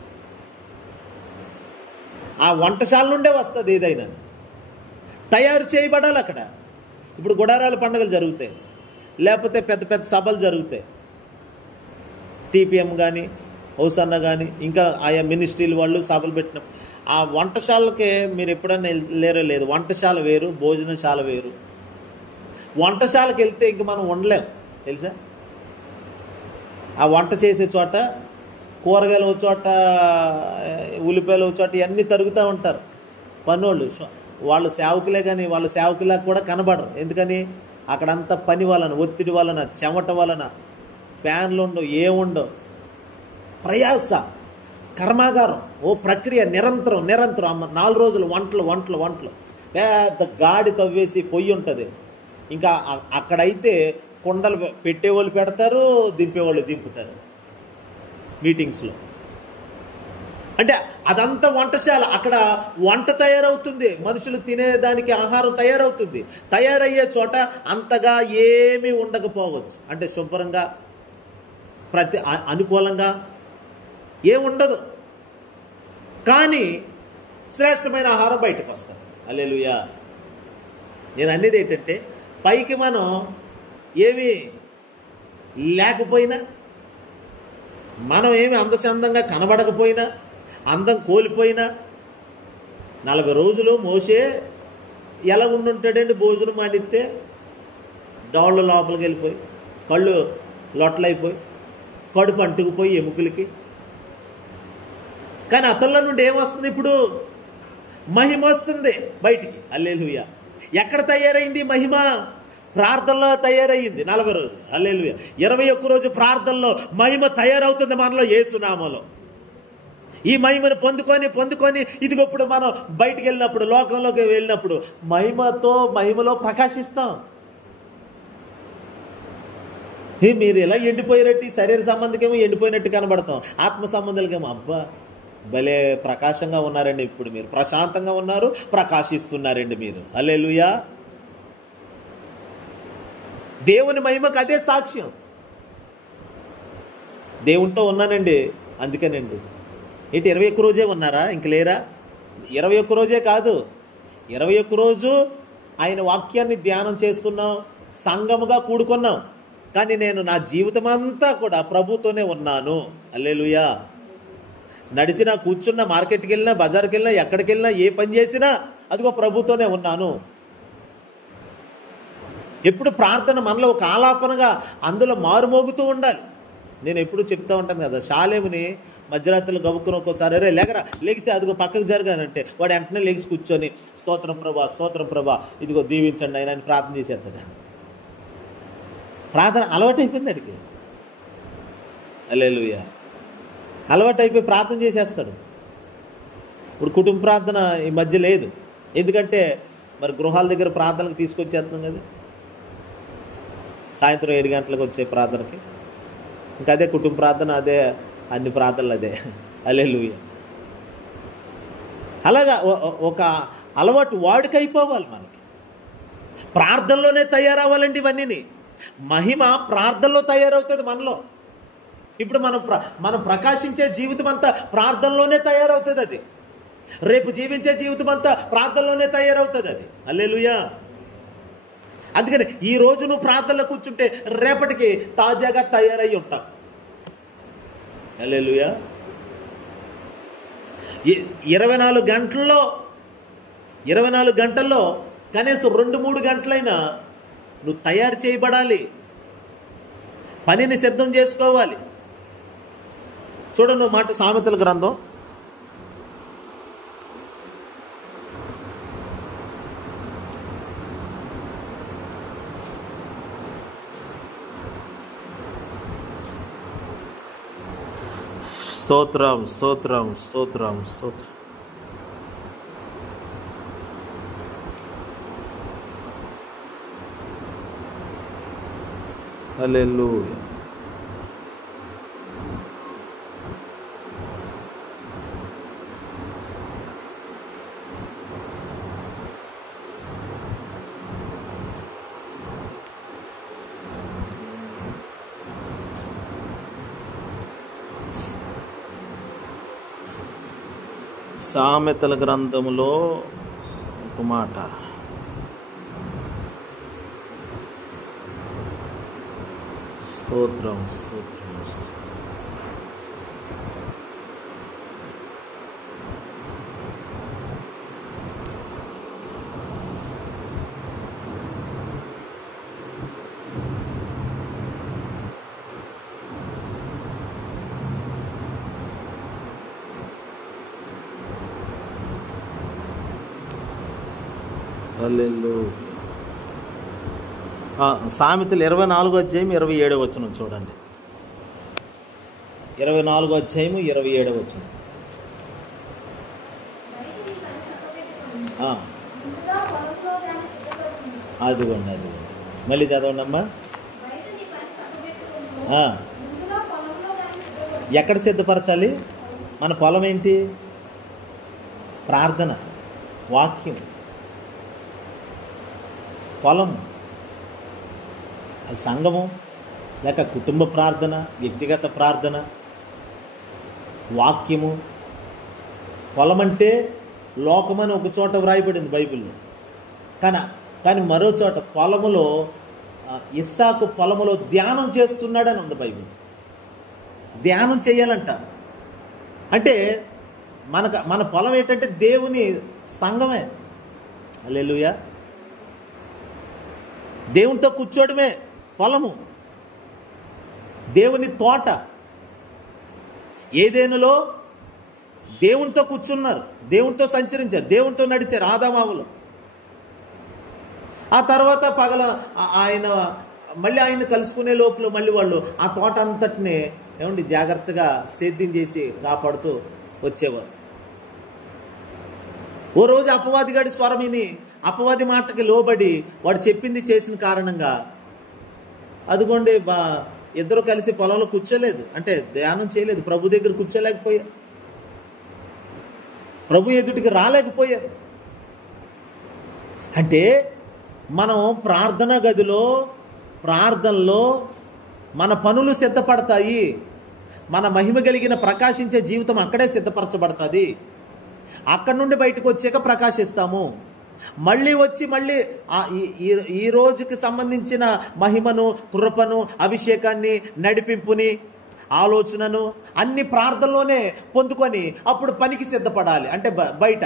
ఆ వంటశాల నుండే వస్తుంది ఏదైనా, తయారు చేయబడాలి అక్కడ. ఇప్పుడు గుడారాల పండుగలు జరుగుతాయి, లేకపోతే పెద్ద పెద్ద సభలు జరుగుతాయి, టీపీఎం కానీ హౌసన్న కానీ ఇంకా ఆయా మినిస్ట్రీలు వాళ్ళు సభలు పెట్టినప్పుడు ఆ వంటశాలకే మీరు ఎప్పుడన్నా లేరో లేదు, వంటశాల వేరు, భోజనశాల వేరు. వంటశాలకు వెళ్తే ఇంక మనం ఉండలేం తెలుసా. ఆ వంట చేసే చోట కూరగాయలు ఒక చోట, ఉల్లిపాయలు ఒక చోట, ఇవన్నీ తరుగుతూ ఉంటారు పనోళ్ళు. వాళ్ళు సేవకులే కానీ వాళ్ళ సేవకులా కూడా కనబడరు. ఎందుకని? అక్కడంతా పని వలన, ఒత్తిడి వలన, చెమట వలన, ఫ్యాన్లు ఉండవు, ఏముండవు, ప్రయాస, కర్మాగారం, ఓ ప్రక్రియ నిరంతరం. 4 రోజులు వంటలు, పెద్ద గాడి తవ్వేసి పొయ్యి ఉంటుంది. ఇంకా అక్కడైతే కుండలు పెట్టేవాళ్ళు పెడతారు, దింపేవాళ్ళు దింపుతారు మీటింగ్స్లో. అంటే అదంతా వంటశాల. అక్కడ వంట తయారవుతుంది, మనుషులు తినేదానికి ఆహారం తయారవుతుంది. తయారయ్యే చోట అంతగా ఏమీ ఉండకపోవచ్చు, అంటే శుభ్రంగా అనుకూలంగా ఏముండదు, కానీ శ్రేష్టమైన ఆహారం బయటకు వస్తుంది. హల్లెలూయా. నేను అనేది ఏంటంటే, పైకి మనం ఏమీ లేకపోయినా, మనం ఏమి అందచందంగా కనబడకపోయినా, అందం కోల్పోయినా, 40 రోజులు మోసే ఎలా ఉండుంటాడండి? భోజనం మానిస్తే దవళ్ళు లోపలికి వెళ్ళిపోయి, కళ్ళు లొట్టలైపోయి, కడుపు అంటుకుపోయి ఎముకలకి. కానీ అతనిలో నుండి ఏమొస్తుంది? ఇప్పుడు మహిమ వస్తుంది బయటికి. హల్లెలూయా. ఎక్కడ తయారైంది మహిమ? ప్రార్థనలో తయారయ్యింది 40 రోజులు. హల్లెలూయా. 21 రోజు ప్రార్థనలో మహిమ తయారవుతుంది మనలో, యేసునామములో. ఈ మహిమను పొందుకొని ఇదిగో ఇప్పుడు మనం బయటికి వెళ్ళినప్పుడు, లోకంలోకి వెళ్ళినప్పుడు మహిమలో ప్రకాశిస్తాం. మీరు ఎలా ఎండిపోయినట్టు, శరీర సంబంధికేమో ఎండిపోయినట్టు కనబడతాం, ఆత్మ సంబంధాలకేమో అబ్బా భలే ప్రకాశంగా ఉన్నారండి, ఇప్పుడు మీరు ప్రశాంతంగా ఉన్నారు, ప్రకాశిస్తున్నారండి మీరు. హల్లెలూయా. దేవుని మహిమకు అదే సాక్ష్యం. దేవునితో ఉన్నానండి, అందుకేనండి. ఏంటి 21 రోజే ఉన్నారా? ఇంక లేరా? 21 రోజే కాదు, 21 రోజు ఆయన వాక్యాన్ని ధ్యానం చేస్తున్నాం, సంఘముగా కూడుకున్నాం. కానీ నేను నా జీవితం అంతా కూడా ప్రభుతోనే ఉన్నాను. హల్లెలూయా. నడిచినా, కూర్చున్నా, మార్కెట్కి వెళ్ళినా, బజార్కి వెళ్ళినా, ఎక్కడికి వెళ్ళినా, ఏ పని చేసినా అదిగో ప్రభుతోనే ఉన్నాను. ఎప్పుడు ప్రార్థన మనలో ఒక ఆలాపనగా అందులో మారుమోగుతూ ఉండాలి. నేను ఎప్పుడు చెప్తూ ఉంటాను కదా, షాలేముని మధ్యరాత్రులు గబుక్కుని ఒక్కోసారి అరే లేగరా, లెగిసి అదిగో పక్కకు జరగానంటే వాడు వెంటనే లెగిసి కూర్చొని స్తోత్రం ప్రభా ఇదిగో దీవించండి ఆయన అని ప్రార్థన చేసేస్తాడు. ప్రార్థన అలవాటు అయిపోయింది అడిగి. హల్లెలూయా. అలవాటు అయిపోయి ప్రార్థన చేసేస్తాడు. ఇప్పుడు కుటుంబ ప్రార్థన ఈ మధ్య లేదు, ఎందుకంటే మరి గృహాల దగ్గర ప్రార్థనకు తీసుకొచ్చేస్తున్నాం కదా, సాయంత్రం 7 గంటలకు వచ్చే ప్రార్థనకి. ఇంకా అదే కుటుంబ ప్రార్థన, అదే అన్ని ప్రార్థనలు అదే. హల్లెలూయా. అలాగా ఒక అలవాటు వాడికైపోవాలి మనకి. ప్రార్థనలోనే తయారవ్వాలండి ఇవన్నీ. మహిమ ప్రార్థనలో తయారవుతుంది మనలో. ఇప్పుడు మనం ప్రకాశించే జీవితం అంతా ప్రార్థనలోనే తయారవుతుంది. అది రేపు జీవించే జీవితం అంతా ప్రార్థనలోనే తయారవుతుంది. అది హల్లెలూయా. అందుకని ఈ రోజు నువ్వు ప్రార్థనలో కూర్చుంటే రేపటికి తాజాగా తయారై ఉంటావు. హల్లెలూయా. 24 గంటల్లో కనీసం 2-3 గంటలైనా నువ్వు తయారు చేయబడాలి, పనిని సిద్ధం చేసుకోవాలి. చూడండి మాట సామెతల గ్రంథం 8 హల్లెలూయా. సామెతల గ్రంథములో ఒక మాట, స్తోత్రం. సామెతలు 24వ అధ్యాయం 27వ వచనం చూడండి. 24వ అధ్యాయం 27వ వచనం. అదిగోండి. మళ్ళీ చదవండి అమ్మా. ఎక్కడ సిద్ధపరచాలి? మన పొలం ఏంటి? ప్రార్థన, వాక్యం. పొలం అది సంఘము, లేక కుటుంబ ప్రార్థన, వ్యక్తిగత ప్రార్థన, వాక్యము. పొలం అంటే లోకమని ఒక చోట వ్రాయబడింది బైబిల్లో. కానీ మరో చోట పొలములో ఇస్సాకు పొలములో ధ్యానం చేస్తున్నాడని ఉంది బైబిల్. ధ్యానం చేయాలంట. అంటే మన పొలం ఏంటంటే దేవుని సంఘమే. హల్లెలూయా. దేవునితో కూర్చోవడమే పొలము, దేవుని తోట. ఏదేనులో దేవునితో కూర్చున్నారు, దేవునితో సంచరించారు, దేవునితో నడిచారు ఆదామావులు. ఆ తర్వాత ఆయన కలుసుకునే లోపల మళ్ళీ వాళ్ళు ఆ తోట అంతటిని జాగ్రత్తగా సేద్యం చేసి కాపాడుతూ వచ్చేవారు. ఓ రోజు అపవాదిగాడి స్వరమిని, అపవాది మాటకి లోబడి వాడు చెప్పింది చేసిన కారణంగా అదిగోండి ఇద్దరు కలిసి పొలంలో కూర్చోలేదు, అంటే ధ్యానం చేయలేదు, ప్రభు దగ్గర కూర్చోలేకపోయారు, ప్రభు ఎదుటికి రాలేకపోయారు. అంటే మనం ప్రార్థనా గదిలో ప్రార్థనలో మన పనులు సిద్ధపడతాయి. మన మహిమ కలిగిన ప్రకాశించే జీవితం అక్కడే సిద్ధపరచబడుతుంది. అక్కడి నుండి బయటకు వచ్చాక ప్రకాశిస్తాము. మళ్ళీ ఈ రోజుకి సంబంధించిన మహిమను, కృపను, అభిషేకాన్ని, నడిపింపుని, ఆలోచనను అన్ని ప్రార్థనలోనే పొందుకొని అప్పుడు పనికి సిద్ధపడాలి. అంటే బయట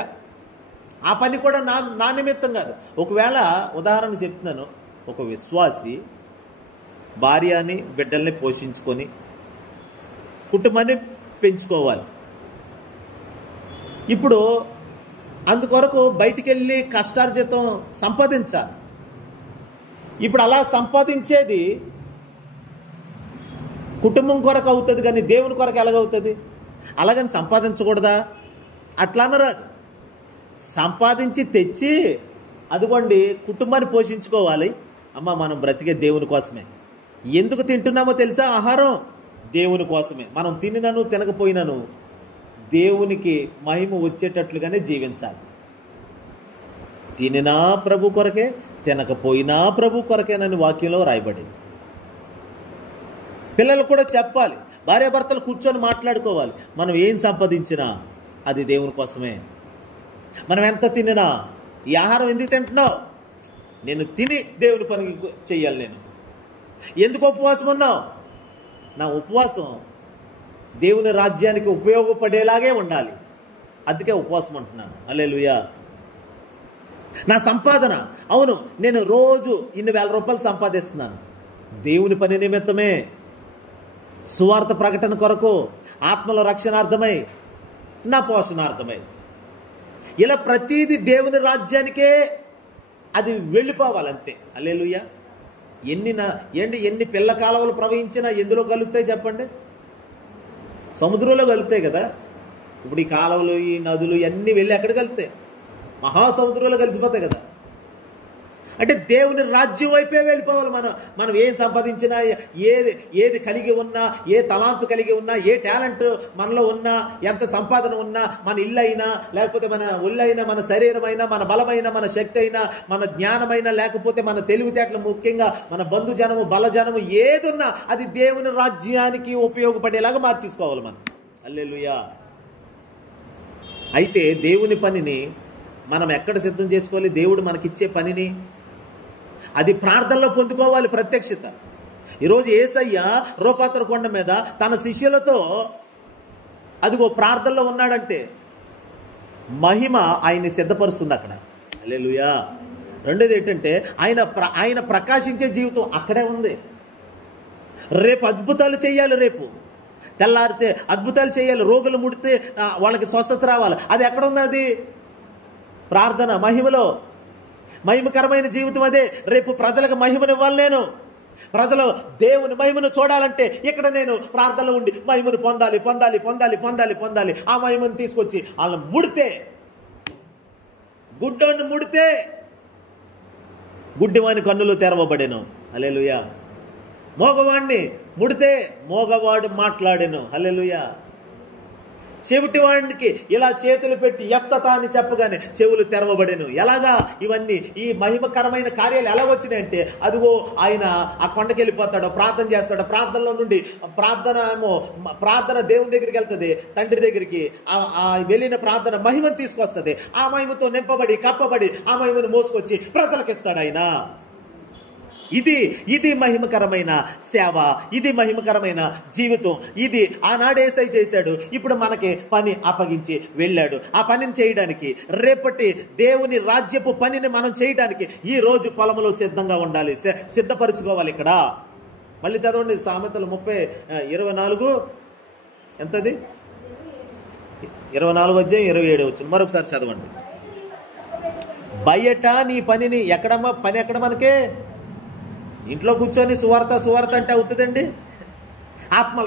ఆ పని కూడా నా నిమిత్తం కాదు. ఒకవేళ ఉదాహరణ చెప్తున్నాను, ఒక విశ్వాసి భార్యని బిడ్డల్ని పోషించుకొని కుటుంబాన్ని పెంచుకోవాలి. ఇప్పుడు అందుకొరకు బయటికి వెళ్ళి కష్టార్జితం సంపాదించాలి. ఇప్పుడు అలా సంపాదించేది కుటుంబం కొరకు అవుతుంది, కానీ దేవుని కొరకు ఎలాగవుతుంది? అలాగని సంపాదించకూడదా? అట్లా అనరాదు. సంపాదించి తెచ్చి అదిగోండి కుటుంబాన్ని పోషించుకోవాలి. అమ్మ, మనం బ్రతికే దేవుని కోసమే. ఎందుకు తింటున్నామో తెలుసా? ఆహారం దేవుని కోసమే. మనం తినను తినకపోయినాను దేవునికి మహిమ వచ్చేటట్లుగానే జీవించాలి. తినినా ప్రభు కొరకే, తినకపోయినా ప్రభు కొరకేనని వాక్యంలో రాయబడింది. పిల్లలు కూడా చెప్పాలి, భార్యాభర్తలు కూర్చొని మాట్లాడుకోవాలి. మనం ఏం సంపాదించినా అది దేవుని కోసమే. మనం ఎంత తినినా, ఈ ఆహారం ఎందుకు తింటున్నావు? నేను తిని దేవుని పని చెయ్యాలి. నేను ఎందుకు ఉపవాసం ఉన్నావు? నా ఉపవాసం దేవుని రాజ్యానికి ఉపయోగపడేలాగే ఉండాలి. అందుకే ఉపవాసం అంటున్నాను. హల్లెలూయా. నా సంపాదన, అవును నేను రోజు ఇన్ని వేల రూపాయలు సంపాదిస్తున్నాను, దేవుని పని నిమిత్తమే, సువార్త ప్రకటన కొరకు, ఆత్మల రక్షణార్థమై, నా పోషణార్థమై. ఇలా ప్రతీది దేవుని రాజ్యానికే అది వెళ్ళిపోవాలంతే. హల్లెలూయా. ఎన్ని పిల్ల కాలువలు ప్రవహించినా ఎందులో కలుగుతాయి చెప్పండి? సముద్రంలో కలుగుతాయి కదా. ఇప్పుడు ఈ కాలువలు, ఈ నదులు ఇవన్నీ వెళ్ళి ఎక్కడ కలుగుతాయి? మహాసముద్రంలో కలిసిపోతాయి కదా. అంటే దేవుని రాజ్యం వైపే వెళ్ళిపోవాలి. మనం ఏం సంపాదించినా, ఏది కలిగి ఉన్నా, ఏ తలాంతు కలిగి ఉన్నా, ఏ టాలెంట్ మనలో ఉన్నా, ఎంత సంపాదన ఉన్నా, మన ఇల్లు అయినా, లేకపోతే మన ఒళ్ళైనా, మన శరీరమైనా, మన బలమైన, మన శక్తి అయినా, మన జ్ఞానమైనా, లేకపోతే మన తెలివితేటలు, ముఖ్యంగా మన బంధుజనము, బలజనము ఏదున్నా అది దేవుని రాజ్యానికి ఉపయోగపడేలాగా మార్చేసుకోవాలి మనం. హల్లెలూయా. అయితే దేవుని పనిని మనం ఎక్కడ సిద్ధం చేసుకోవాలి? దేవుడు మనకిచ్చే పనిని అది ప్రార్థనలో పొందుకోవాలి ప్రత్యక్షత. ఈరోజు యేసయ్య రూపాంతర కొండ మీద తన శిష్యులతో అదిగో ప్రార్థనలో ఉన్నాడంటే మహిమ ఆయన్ని సిద్ధపరుస్తుంది అక్కడ. హల్లెలూయా. రెండోది ఏంటంటే ఆయన ప్రకాశించే జీవితం అక్కడే ఉంది. రేపు అద్భుతాలు చేయాలి, రేపు తెల్లారితే అద్భుతాలు చేయాలి, రోగులు ముడితే వాళ్ళకి స్వస్థత రావాలి. అది ఎక్కడ ఉంది? అది ప్రార్థన, మహిమలో. మహిమకరమైన జీవితం అదే. రేపు ప్రజలకు మహిమనివ్వాలి. నేను ప్రజలు దేవుని మహిమను చూడాలంటే ఇక్కడ నేను ప్రార్థనలో ఉండి మహిమను పొందాలి పొందాలి పొందాలి పొందాలి పొందాలి. ఆ మహిమను తీసుకొచ్చి వాళ్ళని ముడితే, గుడ్డోడిని ముడితే గుడ్డివాని కన్నులు తెరవబడెను. హల్లెలూయా. మోగవాడిని ముడితే మోగవాడు మాట్లాడెను. హల్లెలూయా. చెవిటివాడికి ఇలా చేతులు పెట్టి యెఫ్తతా అని చెప్పగానే చెవులు తెరవబడెను. ఎలాగా? ఇవన్నీ ఈ మహిమకరమైన కార్యాలు ఎలా వచ్చినాయంటే అదిగో ఆయన ఆ కొండకి వెళ్ళిపోతాడు, ప్రార్థన చేస్తాడు. ప్రార్థనలో నుండి ప్రార్థన దేవుని దగ్గరికి వెళ్తుంది, తండ్రి దగ్గరికి. ఆ వెళ్ళిన ప్రార్థన మహిమను తీసుకొస్తుంది. ఆ మహిమతో నింపబడి కప్పబడి ఆ మహిమను మోసుకొచ్చి ప్రజలకు ఇస్తాడు ఆయన. ఇది మహిమకరమైన సేవ, ఇది మహిమకరమైన జీవితం. ఇది ఆనాడు యేసయ్య చేశాడు. ఇప్పుడు మనకి పని అప్పగించి వెళ్ళాడు. ఆ పనిని చేయడానికి, రేపటి దేవుని రాజ్యపు పనిని మనం చేయడానికి ఈ రోజు పొలంలో సిద్ధంగా ఉండాలి, సిద్ధపరచుకోవాలి. ఇక్కడ మళ్ళీ చదవండి సామెతలు 24 ఎంతది? 24 అధ్యాయం 27 వచ్చింది. మరొకసారి చదవండి. బయట నీ పనిని ఎక్కడమ్మా? పని ఎక్కడ మనకే? ఇంట్లో కూర్చొని సువార్త అంటే అవుతుందండి? ఆత్మల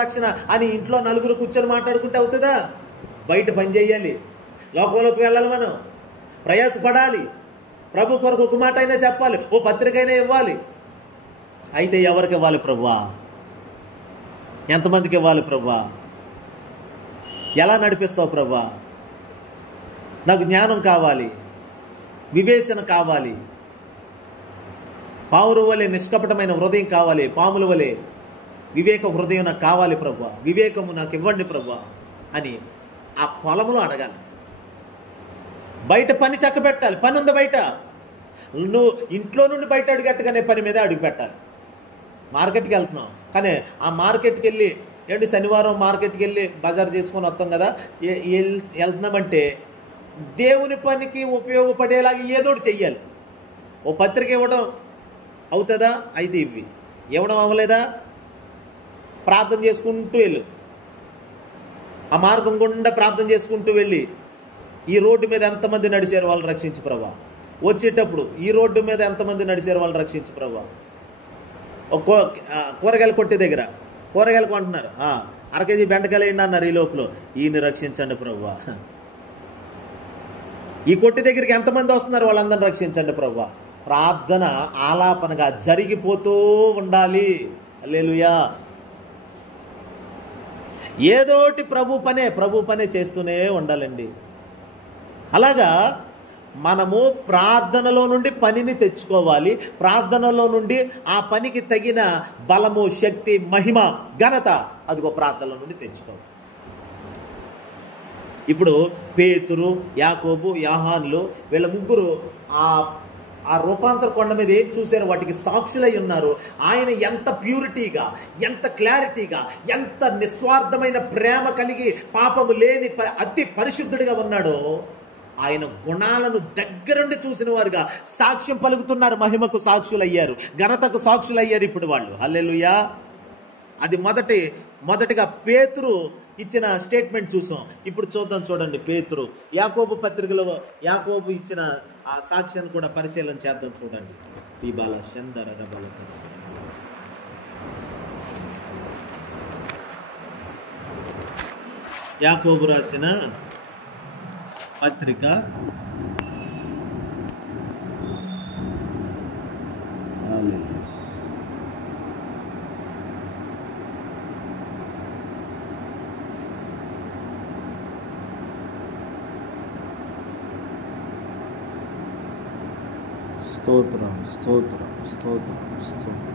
రక్షణ అని ఇంట్లో నలుగురు కూర్చొని మాట్లాడుకుంటే అవుతుందా? బయట పని చేయాలి, లోకంలోకి వెళ్ళాలి, మనం ప్రయాసపడాలి. ప్రభు కొరకు ఒక మాట అయినా చెప్పాలి, ఓ పత్రిక అయినా ఇవ్వాలి. అయితే ఎవరికి ఇవ్వాలి ప్రభువా? ఎంతమందికి ఇవ్వాలి ప్రభువా? ఎలా నడిపిస్తావు ప్రభువా? నాకు జ్ఞానం కావాలి, వివేచన కావాలి, పావురు వలె నిష్కపటమైన హృదయం కావాలి, పాముల వలె వివేక హృదయం నాకు కావాలి ప్రభువా, వివేకము నాకు ఇవ్వండి ప్రభువా అని ఆ పొలంలో అడగాలి. బయట పని చక్క పెట్టాలి. పని ఉంది బయట. నువ్వు ఇంట్లో నుండి బయట అడుగట్టుగానే పని మీద అడుగు పెట్టాలి. మార్కెట్కి వెళ్తున్నావు కానీ ఆ మార్కెట్కి వెళ్ళి శనివారం మార్కెట్కి వెళ్ళి బజార్ చేసుకొని వస్తాం కదా, వెళ్తున్నామంటే దేవుని పనికి ఉపయోగపడేలాగా ఏదోటి చెయ్యాలి. ఓ పత్రిక ఇవ్వడం అవుతుందా? అయితే ఇవ్వడం అవ్వలేదా? ప్రార్థన చేసుకుంటూ వెళ్ళు. ఆ మార్గం గుండా ప్రార్థన చేసుకుంటూ వెళ్ళి ఈ రోడ్డు మీద ఎంతమంది నడిచారు వాళ్ళు రక్షించు ప్రభువా. వచ్చేటప్పుడు ఈ రోడ్డు మీద ఎంతమంది నడిచారు వాళ్ళు రక్షించు ప్రభువా. కూరగాయలు కొట్టే దగ్గర కూరగాయలు కొంటున్నారు, 1/2 కేజీ బెండకాయలు వేయండి అన్నారు. ఈ లోపల ఈయన్ని రక్షించండి ప్రభువా. ఈ కొట్టి దగ్గరికి ఎంతమంది వస్తున్నారు వాళ్ళందరిని రక్షించండి ప్రభువా. ప్రార్థన ఆలాపనగా జరిగిపోతూ ఉండాలి. హల్లెలూయా. ఏదోటి ప్రభు పనే చేస్తూనే ఉండాలండి. అలాగా మనము ప్రార్థనలో నుండి పనిని తెచ్చుకోవాలి. ప్రార్థనలో నుండి ఆ పనికి తగిన బలము, శక్తి, మహిమ, ఘనత అదిగో ప్రార్థనలో నుండి తెచ్చుకోవాలి. ఇప్పుడు పేతురు, యాకోబు, యోహానులు వీళ్ళ ముగ్గురు ఆ రూపాంతర కొండ మీద ఏం చూశారు? వాటికి సాక్షులై ఉన్నారు. ఆయన ఎంత ప్యూరిటీగా, ఎంత క్లారిటీగా, ఎంత నిస్వార్థమైన ప్రేమ కలిగి పాపము లేని అతి పరిశుద్ధుడిగా ఉన్నాడో ఆయన గుణాలను దగ్గరుండి చూసిన వారుగా సాక్ష్యం పలుకుతున్నారు. మహిమకు సాక్షులయ్యారు, ఘనతకు సాక్షులయ్యారు ఇప్పుడు వాళ్ళు. హల్లెలూయా. అది మొదటిగా పేతురు ఇచ్చిన స్టేట్మెంట్ చూసాం. ఇప్పుడు చూద్దాం, చూడండి. పేతురు యాకోబు పత్రికలో యాకోబు ఇచ్చిన ఆ సాక్ష్యాన్ని కూడా పరిశీలన చేద్దాం. చూడండి. ఈ బాల చందర బల యాకోబు రాసిన పత్రిక స్తోత్రం స్తోత్రం స్తోత్రం స్తోత్రం.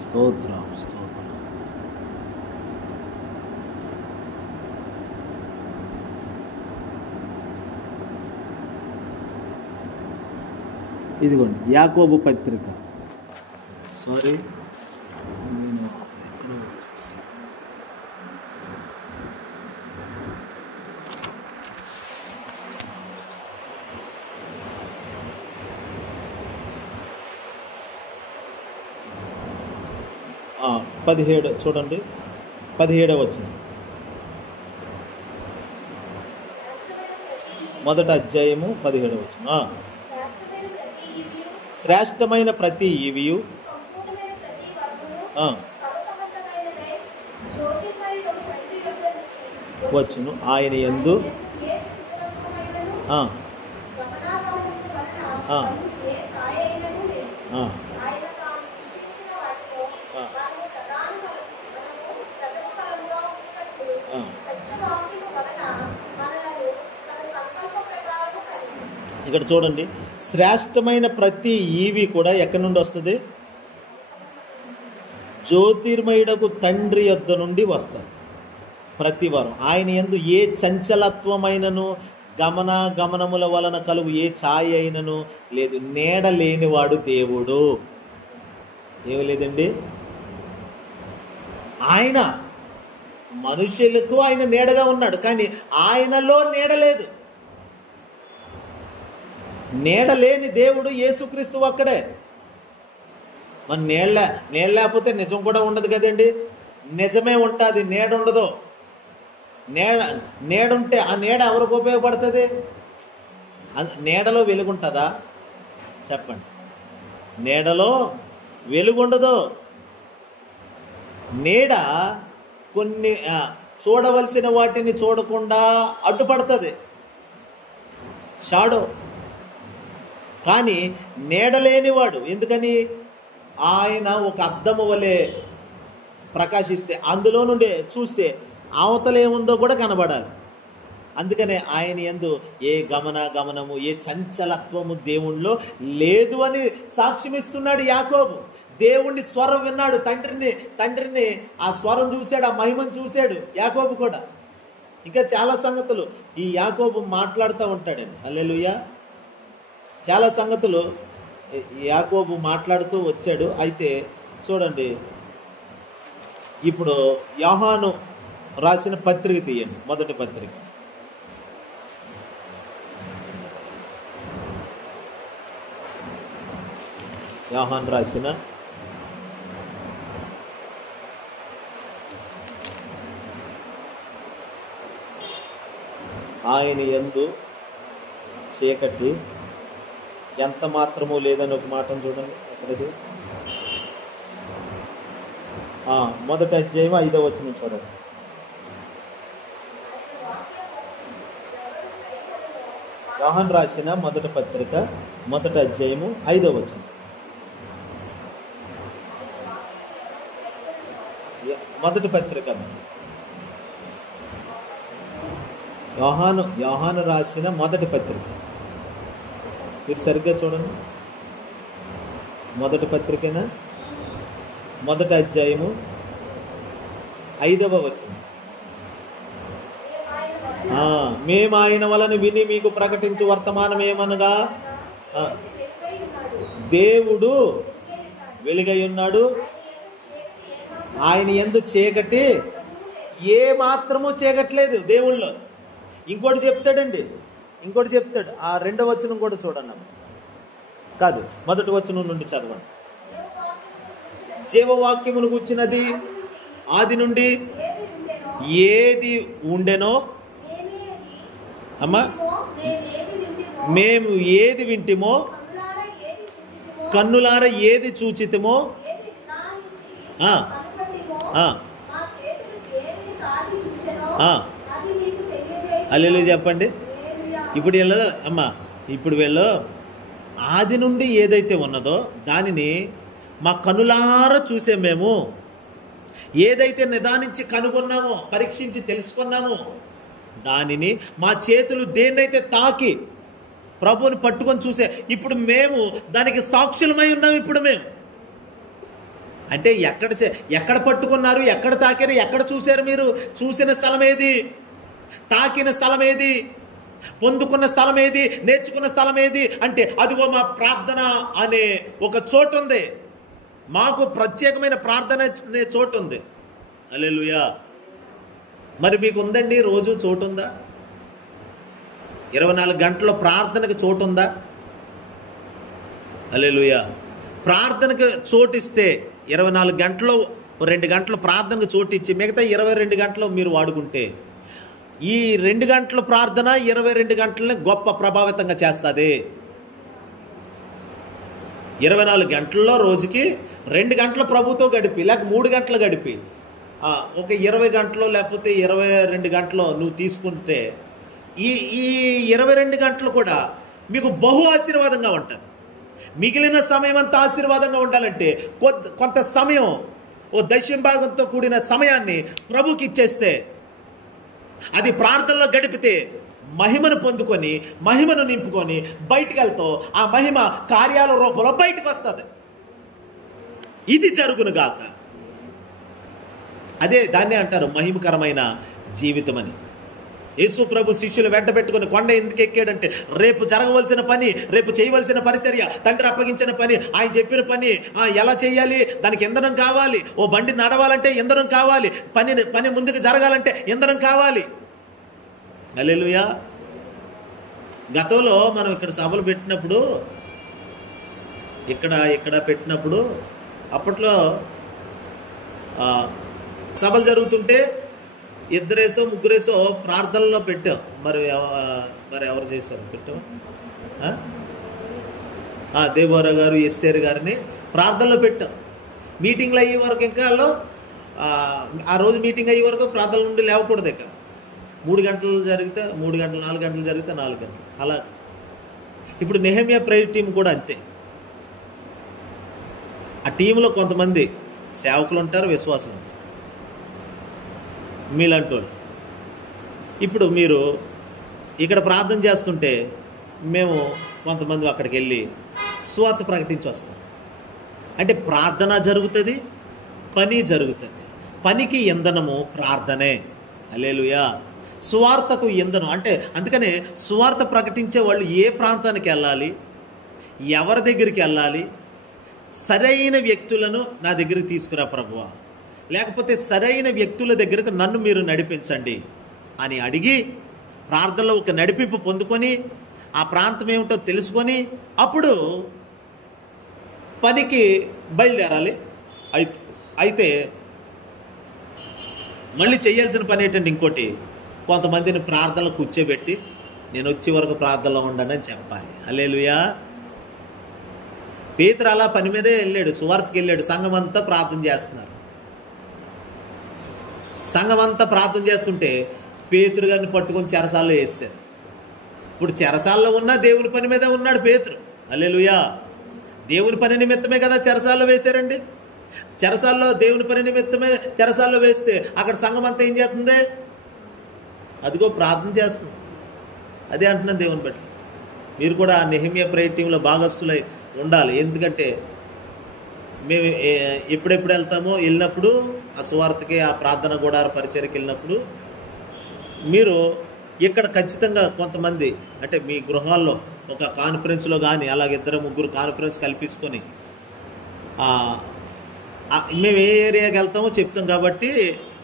స్తోత్రం స్తోత్రం. ఇదిగోండి యాకోబు పత్రిక. సారీ, నేను ఎక్కడో 17 చూడండి, 17వ వచనం. మొదటి అధ్యాయము 17వ వచనం. శ్రేష్టమైన ప్రతి ఈవియు వచ్చును, ఆయన యందు ఇక్కడ చూడండి. శ్రేష్టమైన ప్రతి ఈవి కూడా ఎక్కడి నుండి వస్తుంది? జ్యోతిర్మయుడకు తండ్రి యొద్ద నుండి వస్తుంది. ప్రతి వారం ఆయన యందు ఏ చంచలత్వమైనను గమనముల వలన కలుగు ఏ ఛాయ అయినను లేదు. నీడ లేనివాడు దేవుడు. ఏమి లేదండి. ఆయన మనుషులకు ఆయన నీడగా ఉన్నాడు, కానీ ఆయనలో నీడ లేదు. నీడ లేని దేవుడు యేసుక్రీస్తు ఒక్కడే. మరి నీళ్ళ లేకపోతే నిజం కూడా ఉండదు కదండి. నిజమే ఉంటుంది, నీడ ఉండదు. నీడుంటే ఆ నీడ ఎవరికి ఉపయోగపడుతుంది? నీడలో వెలుగుంటుందా? చెప్పండి. నీడలో వెలుగుండదు. నీడ కొన్ని చూడవలసిన వాటిని చూడకుండా అడ్డుపడుతుంది, షాడో. కానీ నీడలేనివాడు, ఎందుకని? ఆయన ఒక అద్దము వలె ప్రకాశిస్తే అందులో నుండి చూస్తే అవతలేముందో కూడా కనబడాలి. అందుకనే ఆయన యందు ఏ గమనము ఏ చంచలత్వము దేవుణ్ణిలో లేదు అని సాక్ష్యం ఇస్తున్నాడు యాకోబు. దేవుణ్ణి స్వరం విన్నాడు, తండ్రిని ఆ స్వరం చూశాడు, ఆ మహిమను చూశాడు యాకోబు కూడా. ఇంకా చాలా సంగతులు ఈ యాకోబు మాట్లాడుతూ ఉంటాడండి. హల్లెలూయా. చాలా సంగతులు యాకోబు మాట్లాడుతూ వచ్చాడు. అయితే చూడండి, ఇప్పుడు యోహాను రాసిన పత్రిక తీయండి, మొదటి పత్రిక. యోహాను రాసిన ఆయన యందు చీకటి ఎంత మాత్రమూ లేదని ఒక మాటను చూడండి. అక్కడిది మొదటి అధ్యాయం 5వ వచనం చూడండి. యోహాను రాసిన మొదటి పత్రిక మొదటి అధ్యాయము 5వ వచనం. మొదటి పత్రిక యోహాను రాసిన మొదటి పత్రిక. మీరు సరిగ్గా చూడండి. మొదటి పత్రికనా, మొదటి అధ్యాయము 5వ వచనం. మేము ఆయన వలన విని మీకు ప్రకటించు వర్తమానం ఏమనగా, దేవుడు వెలుగై ఉన్నాడు, ఆయన యందు చీకటి ఏ మాత్రము చీకట్లేదు దేవుళ్ళో. ఇంకోటి చెప్తాడండి, ఇంకోటి చెప్తాడు. ఆ 2వ వచనం కూడా చూడండి, కాదు 1వ వచనం నుండి చదవండి. జీవవాక్యమును కూర్చున్నది ఆది నుండి ఏది ఉండెనో, అమ్మా మేము ఏది వింటిమో, కన్నులార ఏది చూచితిమో, హల్లెలూయా చెప్పండి. ఇప్పుడు వీళ్ళు అమ్మా, ఇప్పుడు వీళ్ళు ఆది నుండి ఏదైతే ఉన్నదో దానిని మా కనులారా చూసే మేము, ఏదైతే నిదానించి కనుగొన్నామో, పరీక్షించి తెలుసుకున్నామో, దానిని మా చేతులు దేన్నైతే తాకి ప్రభువుని పట్టుకొని చూసే, ఇప్పుడు మేము దానికి సాక్షులమై ఉన్నాం. ఇప్పుడు మేము అంటే ఎక్కడ పట్టుకున్నారు, ఎక్కడ తాకారు, ఎక్కడ చూశారు? మీరు చూసిన స్థలం ఏది? తాకిన స్థలం ఏది? పొందుకున్న స్థలం ఏది? నేర్చుకున్న స్థలం ఏది? అంటే అదిగో మా ప్రార్థన అనే ఒక చోటు ఉంది. మాకు ప్రత్యేకమైన ప్రార్థన అనే చోటు ఉంది. హల్లెలూయా. మరి మీకు ఉందండి రోజు చోటు ఉందా? 24 గంటల ప్రార్థనకు చోటు ఉందా? హల్లెలూయా. ప్రార్థనకు చోటిస్తే 24 గంటలు 2 గంటల ప్రార్థనకు చోటు ఇచ్చి మిగతా 22 గంటలు మీరు వాడుకుంటే, ఈ 2 గంటల ప్రార్థన 22 గంటలని గొప్ప ప్రభావితంగా చేస్తుంది. 24 గంటల్లో రోజుకి 2 గంటల ప్రభుతో గడిపి, లేక 3 గంటలు గడిపి, ఒక 20 గంటలో లేకపోతే 22 గంటలో నువ్వు తీసుకుంటే, ఈ 22 గంటలు కూడా మీకు బహు ఆశీర్వాదంగా ఉంటుంది. మిగిలిన సమయం అంతా ఆశీర్వాదంగా ఉండాలంటే కొంత సమయం, ఓ దశంభాగంతో కూడిన సమయాన్ని ప్రభుకి ఇచ్చేస్తే, అది ప్రార్థనలో గడిపితే మహిమను పొందుకొని, మహిమను నింపుకొని బయటికి వెళ్తావు. ఆ మహిమ కార్యాల రూపంలో బయటకు వస్తుంది. ఇది జరుగునుగాక. అదే దాన్నే అంటారు మహిమకరమైన జీవితం అని. యేసు ప్రభు శిష్యులు వెంట పెట్టుకుని కొండ ఎందుకు ఎక్కాడంటే, రేపు జరగవలసిన పని, రేపు చేయవలసిన పరిచర్య, తండ్రి అప్పగించిన పని, ఆయన చెప్పిన పని ఎలా చేయాలి, దానికి ఇంధనం కావాలి. ఓ బండి నడవాలంటే ఇంధనం కావాలి, పని ముందుకు జరగాలంటే ఇంధనం కావాలి. హల్లెలూయా. గతంలో మనం ఇక్కడ సభలు పెట్టినప్పుడు, ఇక్కడ పెట్టినప్పుడు అప్పట్లో సభలు జరుగుతుంటే 2 3 ప్రార్థనలో పెట్టాం. మరి ఎవరు చేశారు? పెట్టాం. దేవోరా గారు, ఎస్తేరు గారిని ప్రార్థనలో పెట్టాం. మీటింగ్లు అయ్యే వరకు ఇంకా వాళ్ళు ఆ రోజు మీటింగ్ అయ్యే వరకు ప్రార్థనల నుండి లేవకూడదు. ఇక 3 గంటలు జరిగితే 3 గంటలు, 4 గంటలు జరిగితే 4 గంటలు అలా. ఇప్పుడు నెహెమ్యా ప్రేయర్ టీం కూడా అంతే. ఆ టీంలో కొంతమంది సేవకులు ఉంటారు, విశ్వాసులు ఉంటారు, మీలాంటి వాళ్ళు. ఇప్పుడు మీరు ఇక్కడ ప్రార్థన చేస్తుంటే మేము కొంతమంది అక్కడికి వెళ్ళి సువార్త ప్రకటించి వస్తాం. అంటే ప్రార్థన జరుగుతుంది, పని జరుగుతుంది. పనికి ఇంధనము ప్రార్థనే. హల్లెలూయా. సువార్తకు ఇంధనం అంటే, అందుకనే సువార్త ప్రకటించే వాళ్ళు ఏ ప్రాంతానికి వెళ్ళాలి, ఎవరి దగ్గరికి వెళ్ళాలి, సరైన వ్యక్తులను నా దగ్గరికి తీసుకురా ప్రభువా, లేకపోతే సరైన వ్యక్తుల దగ్గరకు నన్ను మీరు నడిపించండి అని అడిగి ప్రార్థనలో ఒక నడిపింపు పొందుకొని ఆ ప్రాంతం ఏమిటో తెలుసుకొని అప్పుడు పనికి బయలుదేరాలి. అయితే మళ్ళీ చేయాల్సిన పని ఏంటంటే ఇంకోటి, కొంతమందిని ప్రార్థనలో కూర్చోబెట్టి నేను వచ్చే వరకు ప్రార్థనలో ఉండను అని చెప్పాలి. హల్లెలూయా. పేతురు అలా పని మీదే వెళ్ళాడు, సువార్తకి వెళ్ళాడు. సంఘం అంతా ప్రార్థన చేస్తున్నారు. సంఘం అంతా ప్రార్థన చేస్తుంటే పేతురు గారిని పట్టుకొని చెరసాల్లో వేసారు. ఇప్పుడు చెరసాల్లో ఉన్నా దేవుని పని మీద ఉన్నాడు పేతురు. హల్లెలూయా. దేవుని పని నిమిత్తమే కదా చెరసాల్లో వేశారండి. చెరసాల్లో దేవుని పని నిమిత్తమే చెరసాల్లో వేస్తే అక్కడ సంఘం అంతా ఏం చేస్తుంది? అదిగో ప్రార్థన చేస్తుంది. అదే అంటున్నాను దేవుని బట్టి. మీరు కూడా నెహెమ్యా ప్రేయర్ టీంలో భాగస్తులై ఉండాలి. ఎందుకంటే మేము ఎప్పుడెప్పుడు వెళ్తామో, వెళ్ళినప్పుడు ఆ సువార్తకి, ఆ ప్రార్థన గుడార పరిచర్యకి వెళ్ళినప్పుడు మీరు ఇక్కడ ఖచ్చితంగా కొంతమంది అంటే మీ గృహాల్లో ఒక కాన్ఫరెన్స్లో కానీ అలాగే 2-3 కాన్ఫరెన్స్ కల్పించుకొని మేము ఏ ఏరియాకి వెళ్తామో చెప్తాం కాబట్టి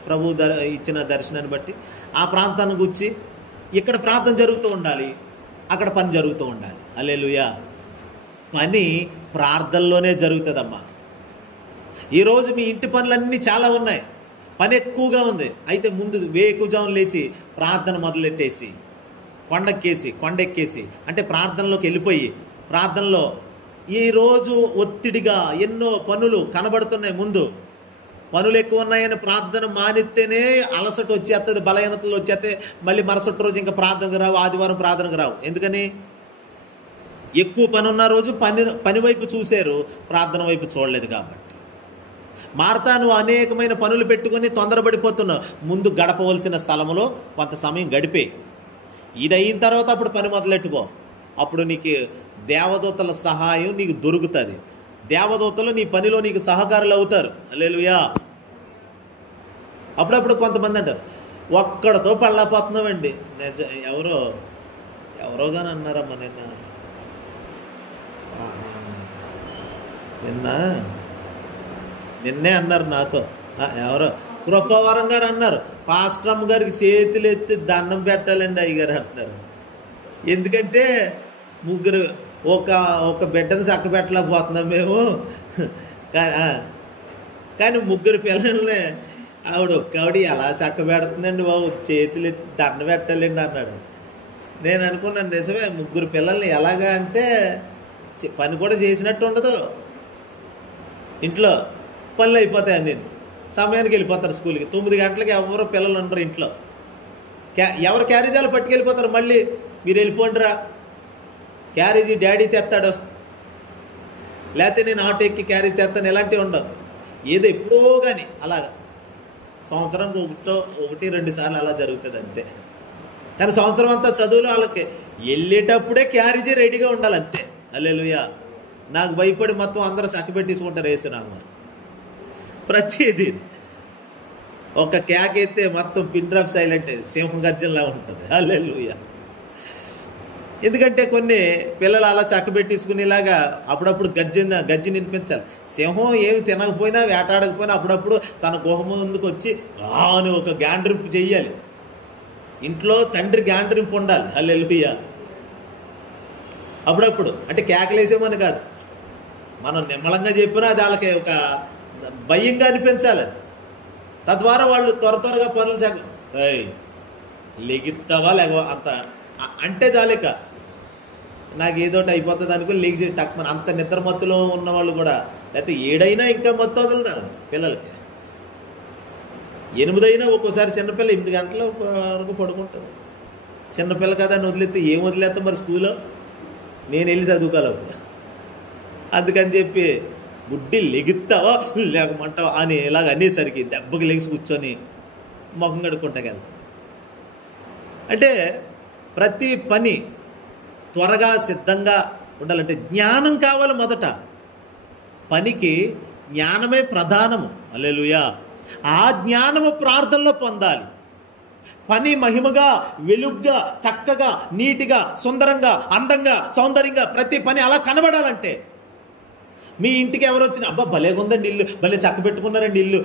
ప్రభు ఇచ్చిన దర్శనాన్ని బట్టి ఆ ప్రాంతాన్ని గురించి ఇక్కడ ప్రార్థన జరుగుతూ ఉండాలి, అక్కడ పని జరుగుతూ ఉండాలి. హల్లెలూయా. పని ప్రార్థనలోనే జరుగుతుందమ్మా. ఈరోజు మీ ఇంటి పనులన్నీ చాలా ఉన్నాయి, పని ఎక్కువగా ఉంది. అయితే ముందు వేకుజామున లేచి ప్రార్థన మొదలెట్టేసి కొండెక్కేసి అంటే ప్రార్థనలోకి వెళ్ళిపోయి ప్రార్థనలో ఈరోజు ఒత్తిడిగా ఎన్నో పనులు కనబడుతున్నాయి, ముందు పనులు ఎక్కువ ఉన్నాయని ప్రార్థన మానిస్తేనే అలసట వచ్చేస్తుంది, బలహీనతలు వచ్చేస్తే మళ్ళీ మరుసటి రోజు ఇంకా ప్రార్థనకు రావు, ఆదివారం ప్రార్థనకు రావు. ఎందుకని? ఎక్కువ పని ఉన్న రోజు పని వైపు చూశారు, ప్రార్థన వైపు చూడలేదు. కాబట్టి మార్తా నువ్వు అనేకమైన పనులు పెట్టుకొని తొందరపడిపోతున్నావు. ముందు గడపవలసిన స్థలంలో కొంత సమయం గడిపే, ఇది అయిన తర్వాత అప్పుడు పని మొదలెట్టుకో. అప్పుడు నీకు దేవదూతల సహాయం నీకు దొరుకుతుంది. దేవదూతలు నీ పనిలో నీకు సహకారులు అవుతారు. హల్లెలూయా. అప్పుడప్పుడు కొంతమంది అంటారు ఒక్కడితో పళ్ళపోతున్నామండి. ఎవరో కానీ అన్నారమ్మా నిన్నే అన్నారు నాతో, ఎవరో కృపావరం గారు అన్నారు, పాస్టమ్ గారికి చేతులు ఎత్తి దండం పెట్టాలండి అయ్యగారు అంటున్నారు. ఎందుకంటే ముగ్గురు ఒక బిడ్డను చక్క పెట్టలేకపోతున్నాం మేము, కానీ ముగ్గురు పిల్లల్ని ఆవిడ ఎలా చక్క పెడుతుందండి బాబు, చేతులు ఎత్తి దండం పెట్టాలండి అన్నాడు. నేను అనుకున్నాను నిజమే, ముగ్గురు పిల్లల్ని ఎలాగా అంటే పని కూడా చేసినట్టు ఉండదు, ఇంట్లో పనులు అయిపోతాయి అన్నీ, సమయానికి వెళ్ళిపోతారు స్కూల్కి. 9 గంటలకి ఎవరు పిల్లలు ఉండరు ఇంట్లో, ఎవరు క్యారేజీలు పట్టుకెళ్ళిపోతారు. మళ్ళీ మీరు వెళ్ళిపోండిరా, క్యారేజీ డాడీ తెస్తాడు, లేకపోతే నేను ఆటో ఎక్కి క్యారేజీ తెస్తాను, ఇలాంటివి ఉండవు. ఏదో ఎప్పుడో కానీ అలాగా సంవత్సరానికి 1-2 సార్లు అలా జరుగుతుంది అంతే. కానీ సంవత్సరం అంతా చదువులో వాళ్ళకి వెళ్ళేటప్పుడే క్యారేజీ రెడీగా ఉండాలి అంతే. హల్లెలూయా. నాకు భయపడి మొత్తం అందరూ చక్కబెట్టేసుకుంటారు వేసినామా. ప్రతిదీ ఒక క్యాక్ అయితే మొత్తం పిన్ డ్రాప్ సైలెంట్, సింహం గర్జనలా ఉంటుంది. హల్లెలూయా. ఎందుకంటే కొన్ని పిల్లలు అలా చక్కబెట్టేసుకునేలాగా అప్పుడప్పుడు గజ్జి వినిపించాలి. సింహం ఏమి తినకపోయినా వేటాడకపోయినా అప్పుడప్పుడు తన గుహ ముందుకు వచ్చి అని ఒక గ్యాండ్రింపు చెయ్యాలి. ఇంట్లో తండ్రి గ్యాండ్రింపు ఉండాలి. హల్లెలూయా. అప్పుడప్పుడు అంటే కేకలేసేమని కాదు, మనం నిమ్మలంగా చెప్పినా అది వాళ్ళకి ఒక భయంగా అనిపించాలి. తద్వారా వాళ్ళు త్వరగా పనులు లెగిస్తావా లేక అంత అంటే చాలేక నాకు ఏదోటి అయిపోతుంది అనుకుని లెగిసి టక్మని అంత నిద్రమత్తులో ఉన్నవాళ్ళు కూడా, లేకపోతే 7 అయినా ఇంకా మొత్తం వదులుతారు పిల్లలకి. 8 అయినా ఒక్కోసారి చిన్నపిల్ల 8 గంటల వరకు పడుకుంటుంది. చిన్నపిల్ల కదా అని వదిలేస్తే ఏం వదిలేస్తాం మరి స్కూల్లో, నేను వెళ్ళి చదువుకోవాలి. అందుకని చెప్పి గుడ్డి లెగుతావా లేకమంటావా అని ఇలాగ అనేసరికి దెబ్బకి లెగిసి కూర్చొని మొహం కడుక్కుంటాకి వెళ్తుంది. అంటే ప్రతి పని త్వరగా సిద్ధంగా ఉండాలంటే జ్ఞానం కావాలి. మొదట పనికి జ్ఞానమే ప్రధానము. హల్లెలూయా. ఆ జ్ఞానము ప్రార్థనలో పొందాలి. పని మహిమగా, వెలుగ్గా, చక్కగా, నీటిగా, సుందరంగా, అందంగా, సౌందర్యంగా ప్రతి పని అలా కనబడాలంటే మీ ఇంటికి ఎవరు వచ్చినా అబ్బా భలేగా ఉందండి ఇల్లు, భలే చక్క పెట్టుకున్నారండి ఇల్లు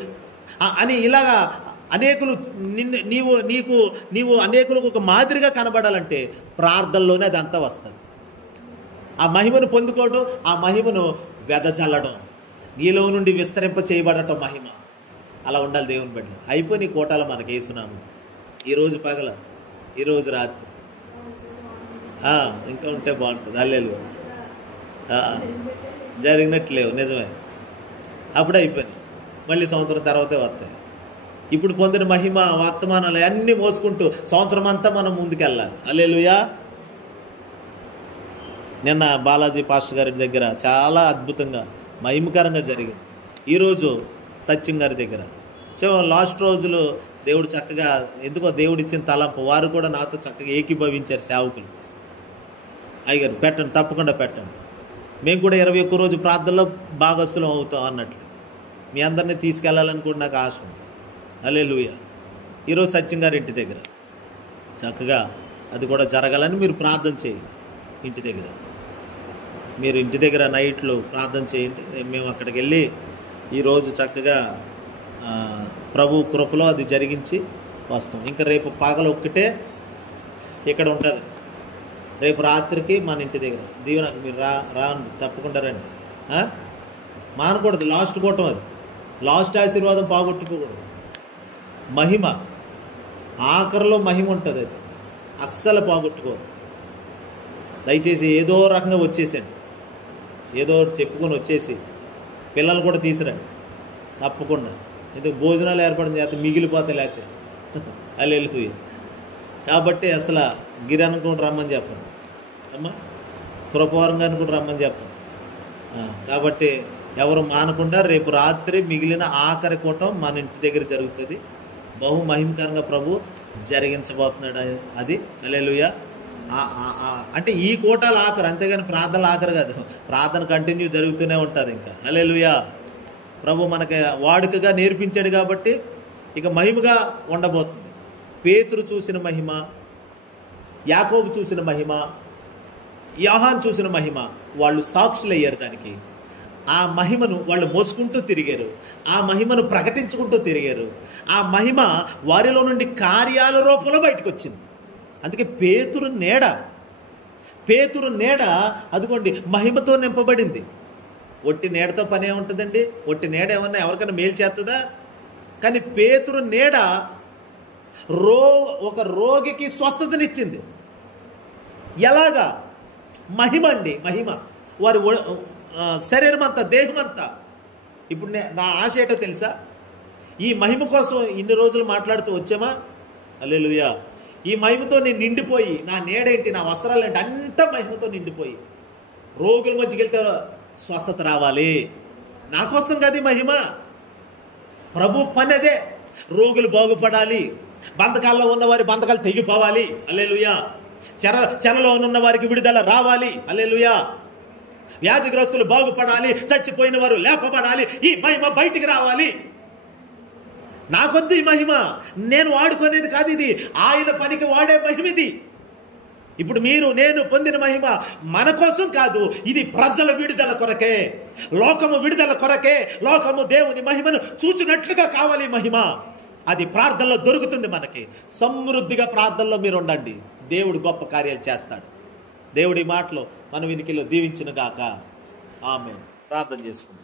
అని ఇలాగా అనేకులు నీవు అనేకులకు ఒక మాదిరిగా కనబడాలంటే ప్రార్థనలోనే అదంతా వస్తుంది. ఆ మహిమను పొందుకోవడం, ఆ మహిమను వెదజల్లడం, నీలో నుండి విస్తరింప చేయబడటం మహిమ. అలా ఉండాలి దేవుని బిడ్డలు. అయిపోయి నీ కోటాలో మనకి వేసున్నాము. ఈరోజు పగల, ఈరోజు రాత్రి ఇంకా ఉంటే బాగుంటుంది. హల్లెలూయా. జరిగినట్లేవు నిజమే, అప్పుడే అయిపోయినాయి. మళ్ళీ సంవత్సరం తర్వాతే వస్తాయి. ఇప్పుడు పొందిన మహిమ వర్తమానాలు అన్నీ మోసుకుంటూ సంవత్సరం అంతా మనం ముందుకెళ్ళాలి. హల్లెలూయా. నిన్న బాలాజీ పాస్టర్ గారి దగ్గర చాలా అద్భుతంగా మహిమకరంగా జరిగింది. ఈరోజు సత్యం గారి దగ్గర లాస్ట్ రోజులు దేవుడు చక్కగా ఎందుకో దేవుడిచ్చిన తలంపు, వారు కూడా నాతో చక్కగా ఏకీభవించారు సేవకులు. అయ్యగారు పెట్టండి, తప్పకుండా పెట్టండి, మేము కూడా 21 రోజు ప్రార్థనలో భాగస్థులం అవుతాం అన్నట్లు మీ అందరినీ తీసుకెళ్ళాలని కూడా నాకు ఆశ ఉంది. హల్లెలూయా. ఈరోజు సత్యం గారి ఇంటి దగ్గర చక్కగా అది కూడా జరగాలని మీరు ప్రార్థన చేయండి. ఇంటి దగ్గర మీరు ఇంటి దగ్గర నైట్లు ప్రార్థన చేయండి. మేము అక్కడికి వెళ్ళి ఈరోజు చక్కగా ప్రభు కృపలో అది జరిగించి వస్తాం. ఇంకా రేపు పగలు ఒక్కటే ఇక్కడ ఉంటుంది, రేపు రాత్రికి మన ఇంటి దగ్గర దీవెన. మీరు రాండి, తప్పకుండా రండి. మానకూడదు, లాస్ట్ కూటం అది, లాస్ట్ ఆశీర్వాదం పోగొట్టుకోకూడదు. మహిమ ఆఖరిలో మహిమ ఉంటుంది, అది అస్సలు పోగొట్టుకోవద్దు. దయచేసి ఏదో రకంగా వచ్చేసాను, ఏదో చెప్పుకొని వచ్చేసి పిల్లలు కూడా తీసుకురండి తప్పకుండా. ఎందుకు భోజనాలు ఏర్పడిన చేత మిగిలిపోతాయి లేకపోతే హల్లెలూయా. కాబట్టి అసలు గిరి అనుకుని రమ్మని చెప్పండి అమ్మా, కృపవరంగా అనుకుని రమ్మని చెప్పండి. కాబట్టి ఎవరు మానకుండా రేపు రాత్రి మిగిలిన ఆఖరి కూటం మన ఇంటి దగ్గర జరుగుతుంది. బహు మహిమకరంగా ప్రభు జరిగించబోతున్నాడు అది. హల్లెలూయా. అంటే ఈ కూటాలు ఆఖరు, అంతేగాని ప్రార్థనలు ఆఖరు కాదు. ప్రార్థన కంటిన్యూ జరుగుతూనే ఉంటుంది ఇంకా. హల్లెలూయా. ప్రభు మనకి వాడుకగా నేర్పించాడు కాబట్టి ఇక మహిమగా ఉండబోతుంది. పేతురు చూసిన మహిమ, యాకోబు చూసిన మహిమ, యోహాను చూసిన మహిమ, వాళ్ళు సాక్షులు అయ్యారు దానికి. ఆ మహిమను వాళ్ళు మోసుకుంటూ తిరిగారు, ఆ మహిమను ప్రకటించుకుంటూ తిరిగారు. ఆ మహిమ వారిలో నుండి కార్యాల రూపంలో బయటకు వచ్చింది. అందుకే పేతురు నీడ అదిగోండి మహిమతో నింపబడింది. ఒట్టి నీడతో పని ఏముంటుందండి? ఒట్టి నీడ ఏమన్నా ఎవరికైనా మేలు చేస్తుందా? కానీ పేతురు నీడ ఒక రోగికి స్వస్థతనిచ్చింది. ఎలాగా? మహిమ అండి, మహిమ. వారి శరీరం అంతా, దేహం అంతా. ఇప్పుడు నా ఆశ ఏంటో తెలుసా? ఈ మహిమ కోసం ఇన్ని రోజులు మాట్లాడుతూ వచ్చామా? హల్లెలూయా. ఈ మహిమతో నేను నిండిపోయి, నా నీడేంటి, నా వస్త్రాలు ఏంటి, అంతా మహిమతో నిండిపోయి రోగుల మధ్యకి వెళ్తే స్వస్థత రావాలి. నా కోసం కాదు మహిమ, ప్రభు పని అదే. రోగులు బాగుపడాలి, బంధకాల్లో ఉన్న వారి బంధకాలు తెగిపోవాలి. హల్లెలూయా. చెరలో ఉన్న వారికి విడుదల రావాలి. హల్లెలూయా. వ్యాధిగ్రస్తులు బాగుపడాలి, చచ్చిపోయిన వారు లేపబడాలి. ఈ మహిమ బయటికి రావాలి. నాకొద్దు ఈ మహిమ, నేను వాడుకునేది కాదు ఇది, ఆయన పనికి వాడే మహిమ ఇది. ఇప్పుడు మీరు నేను పొందిన మహిమ మన కోసం కాదు, ఇది ప్రజల విడుదల కొరకే, లోకము విడుదల కొరకే. లోకము దేవుని మహిమను చూచినట్లుగా కావాలి మహిమ. అది ప్రార్థనలో దొరుకుతుంది మనకి. సమృద్ధిగా ప్రార్థనలో మీరు ఉండండి, దేవుడు గొప్ప కార్యాలు చేస్తాడు. దేవుడి మాటలో మన వినికిలో దీవించును గాక. ఆమేన్. ప్రార్థన చేసుకుందాం.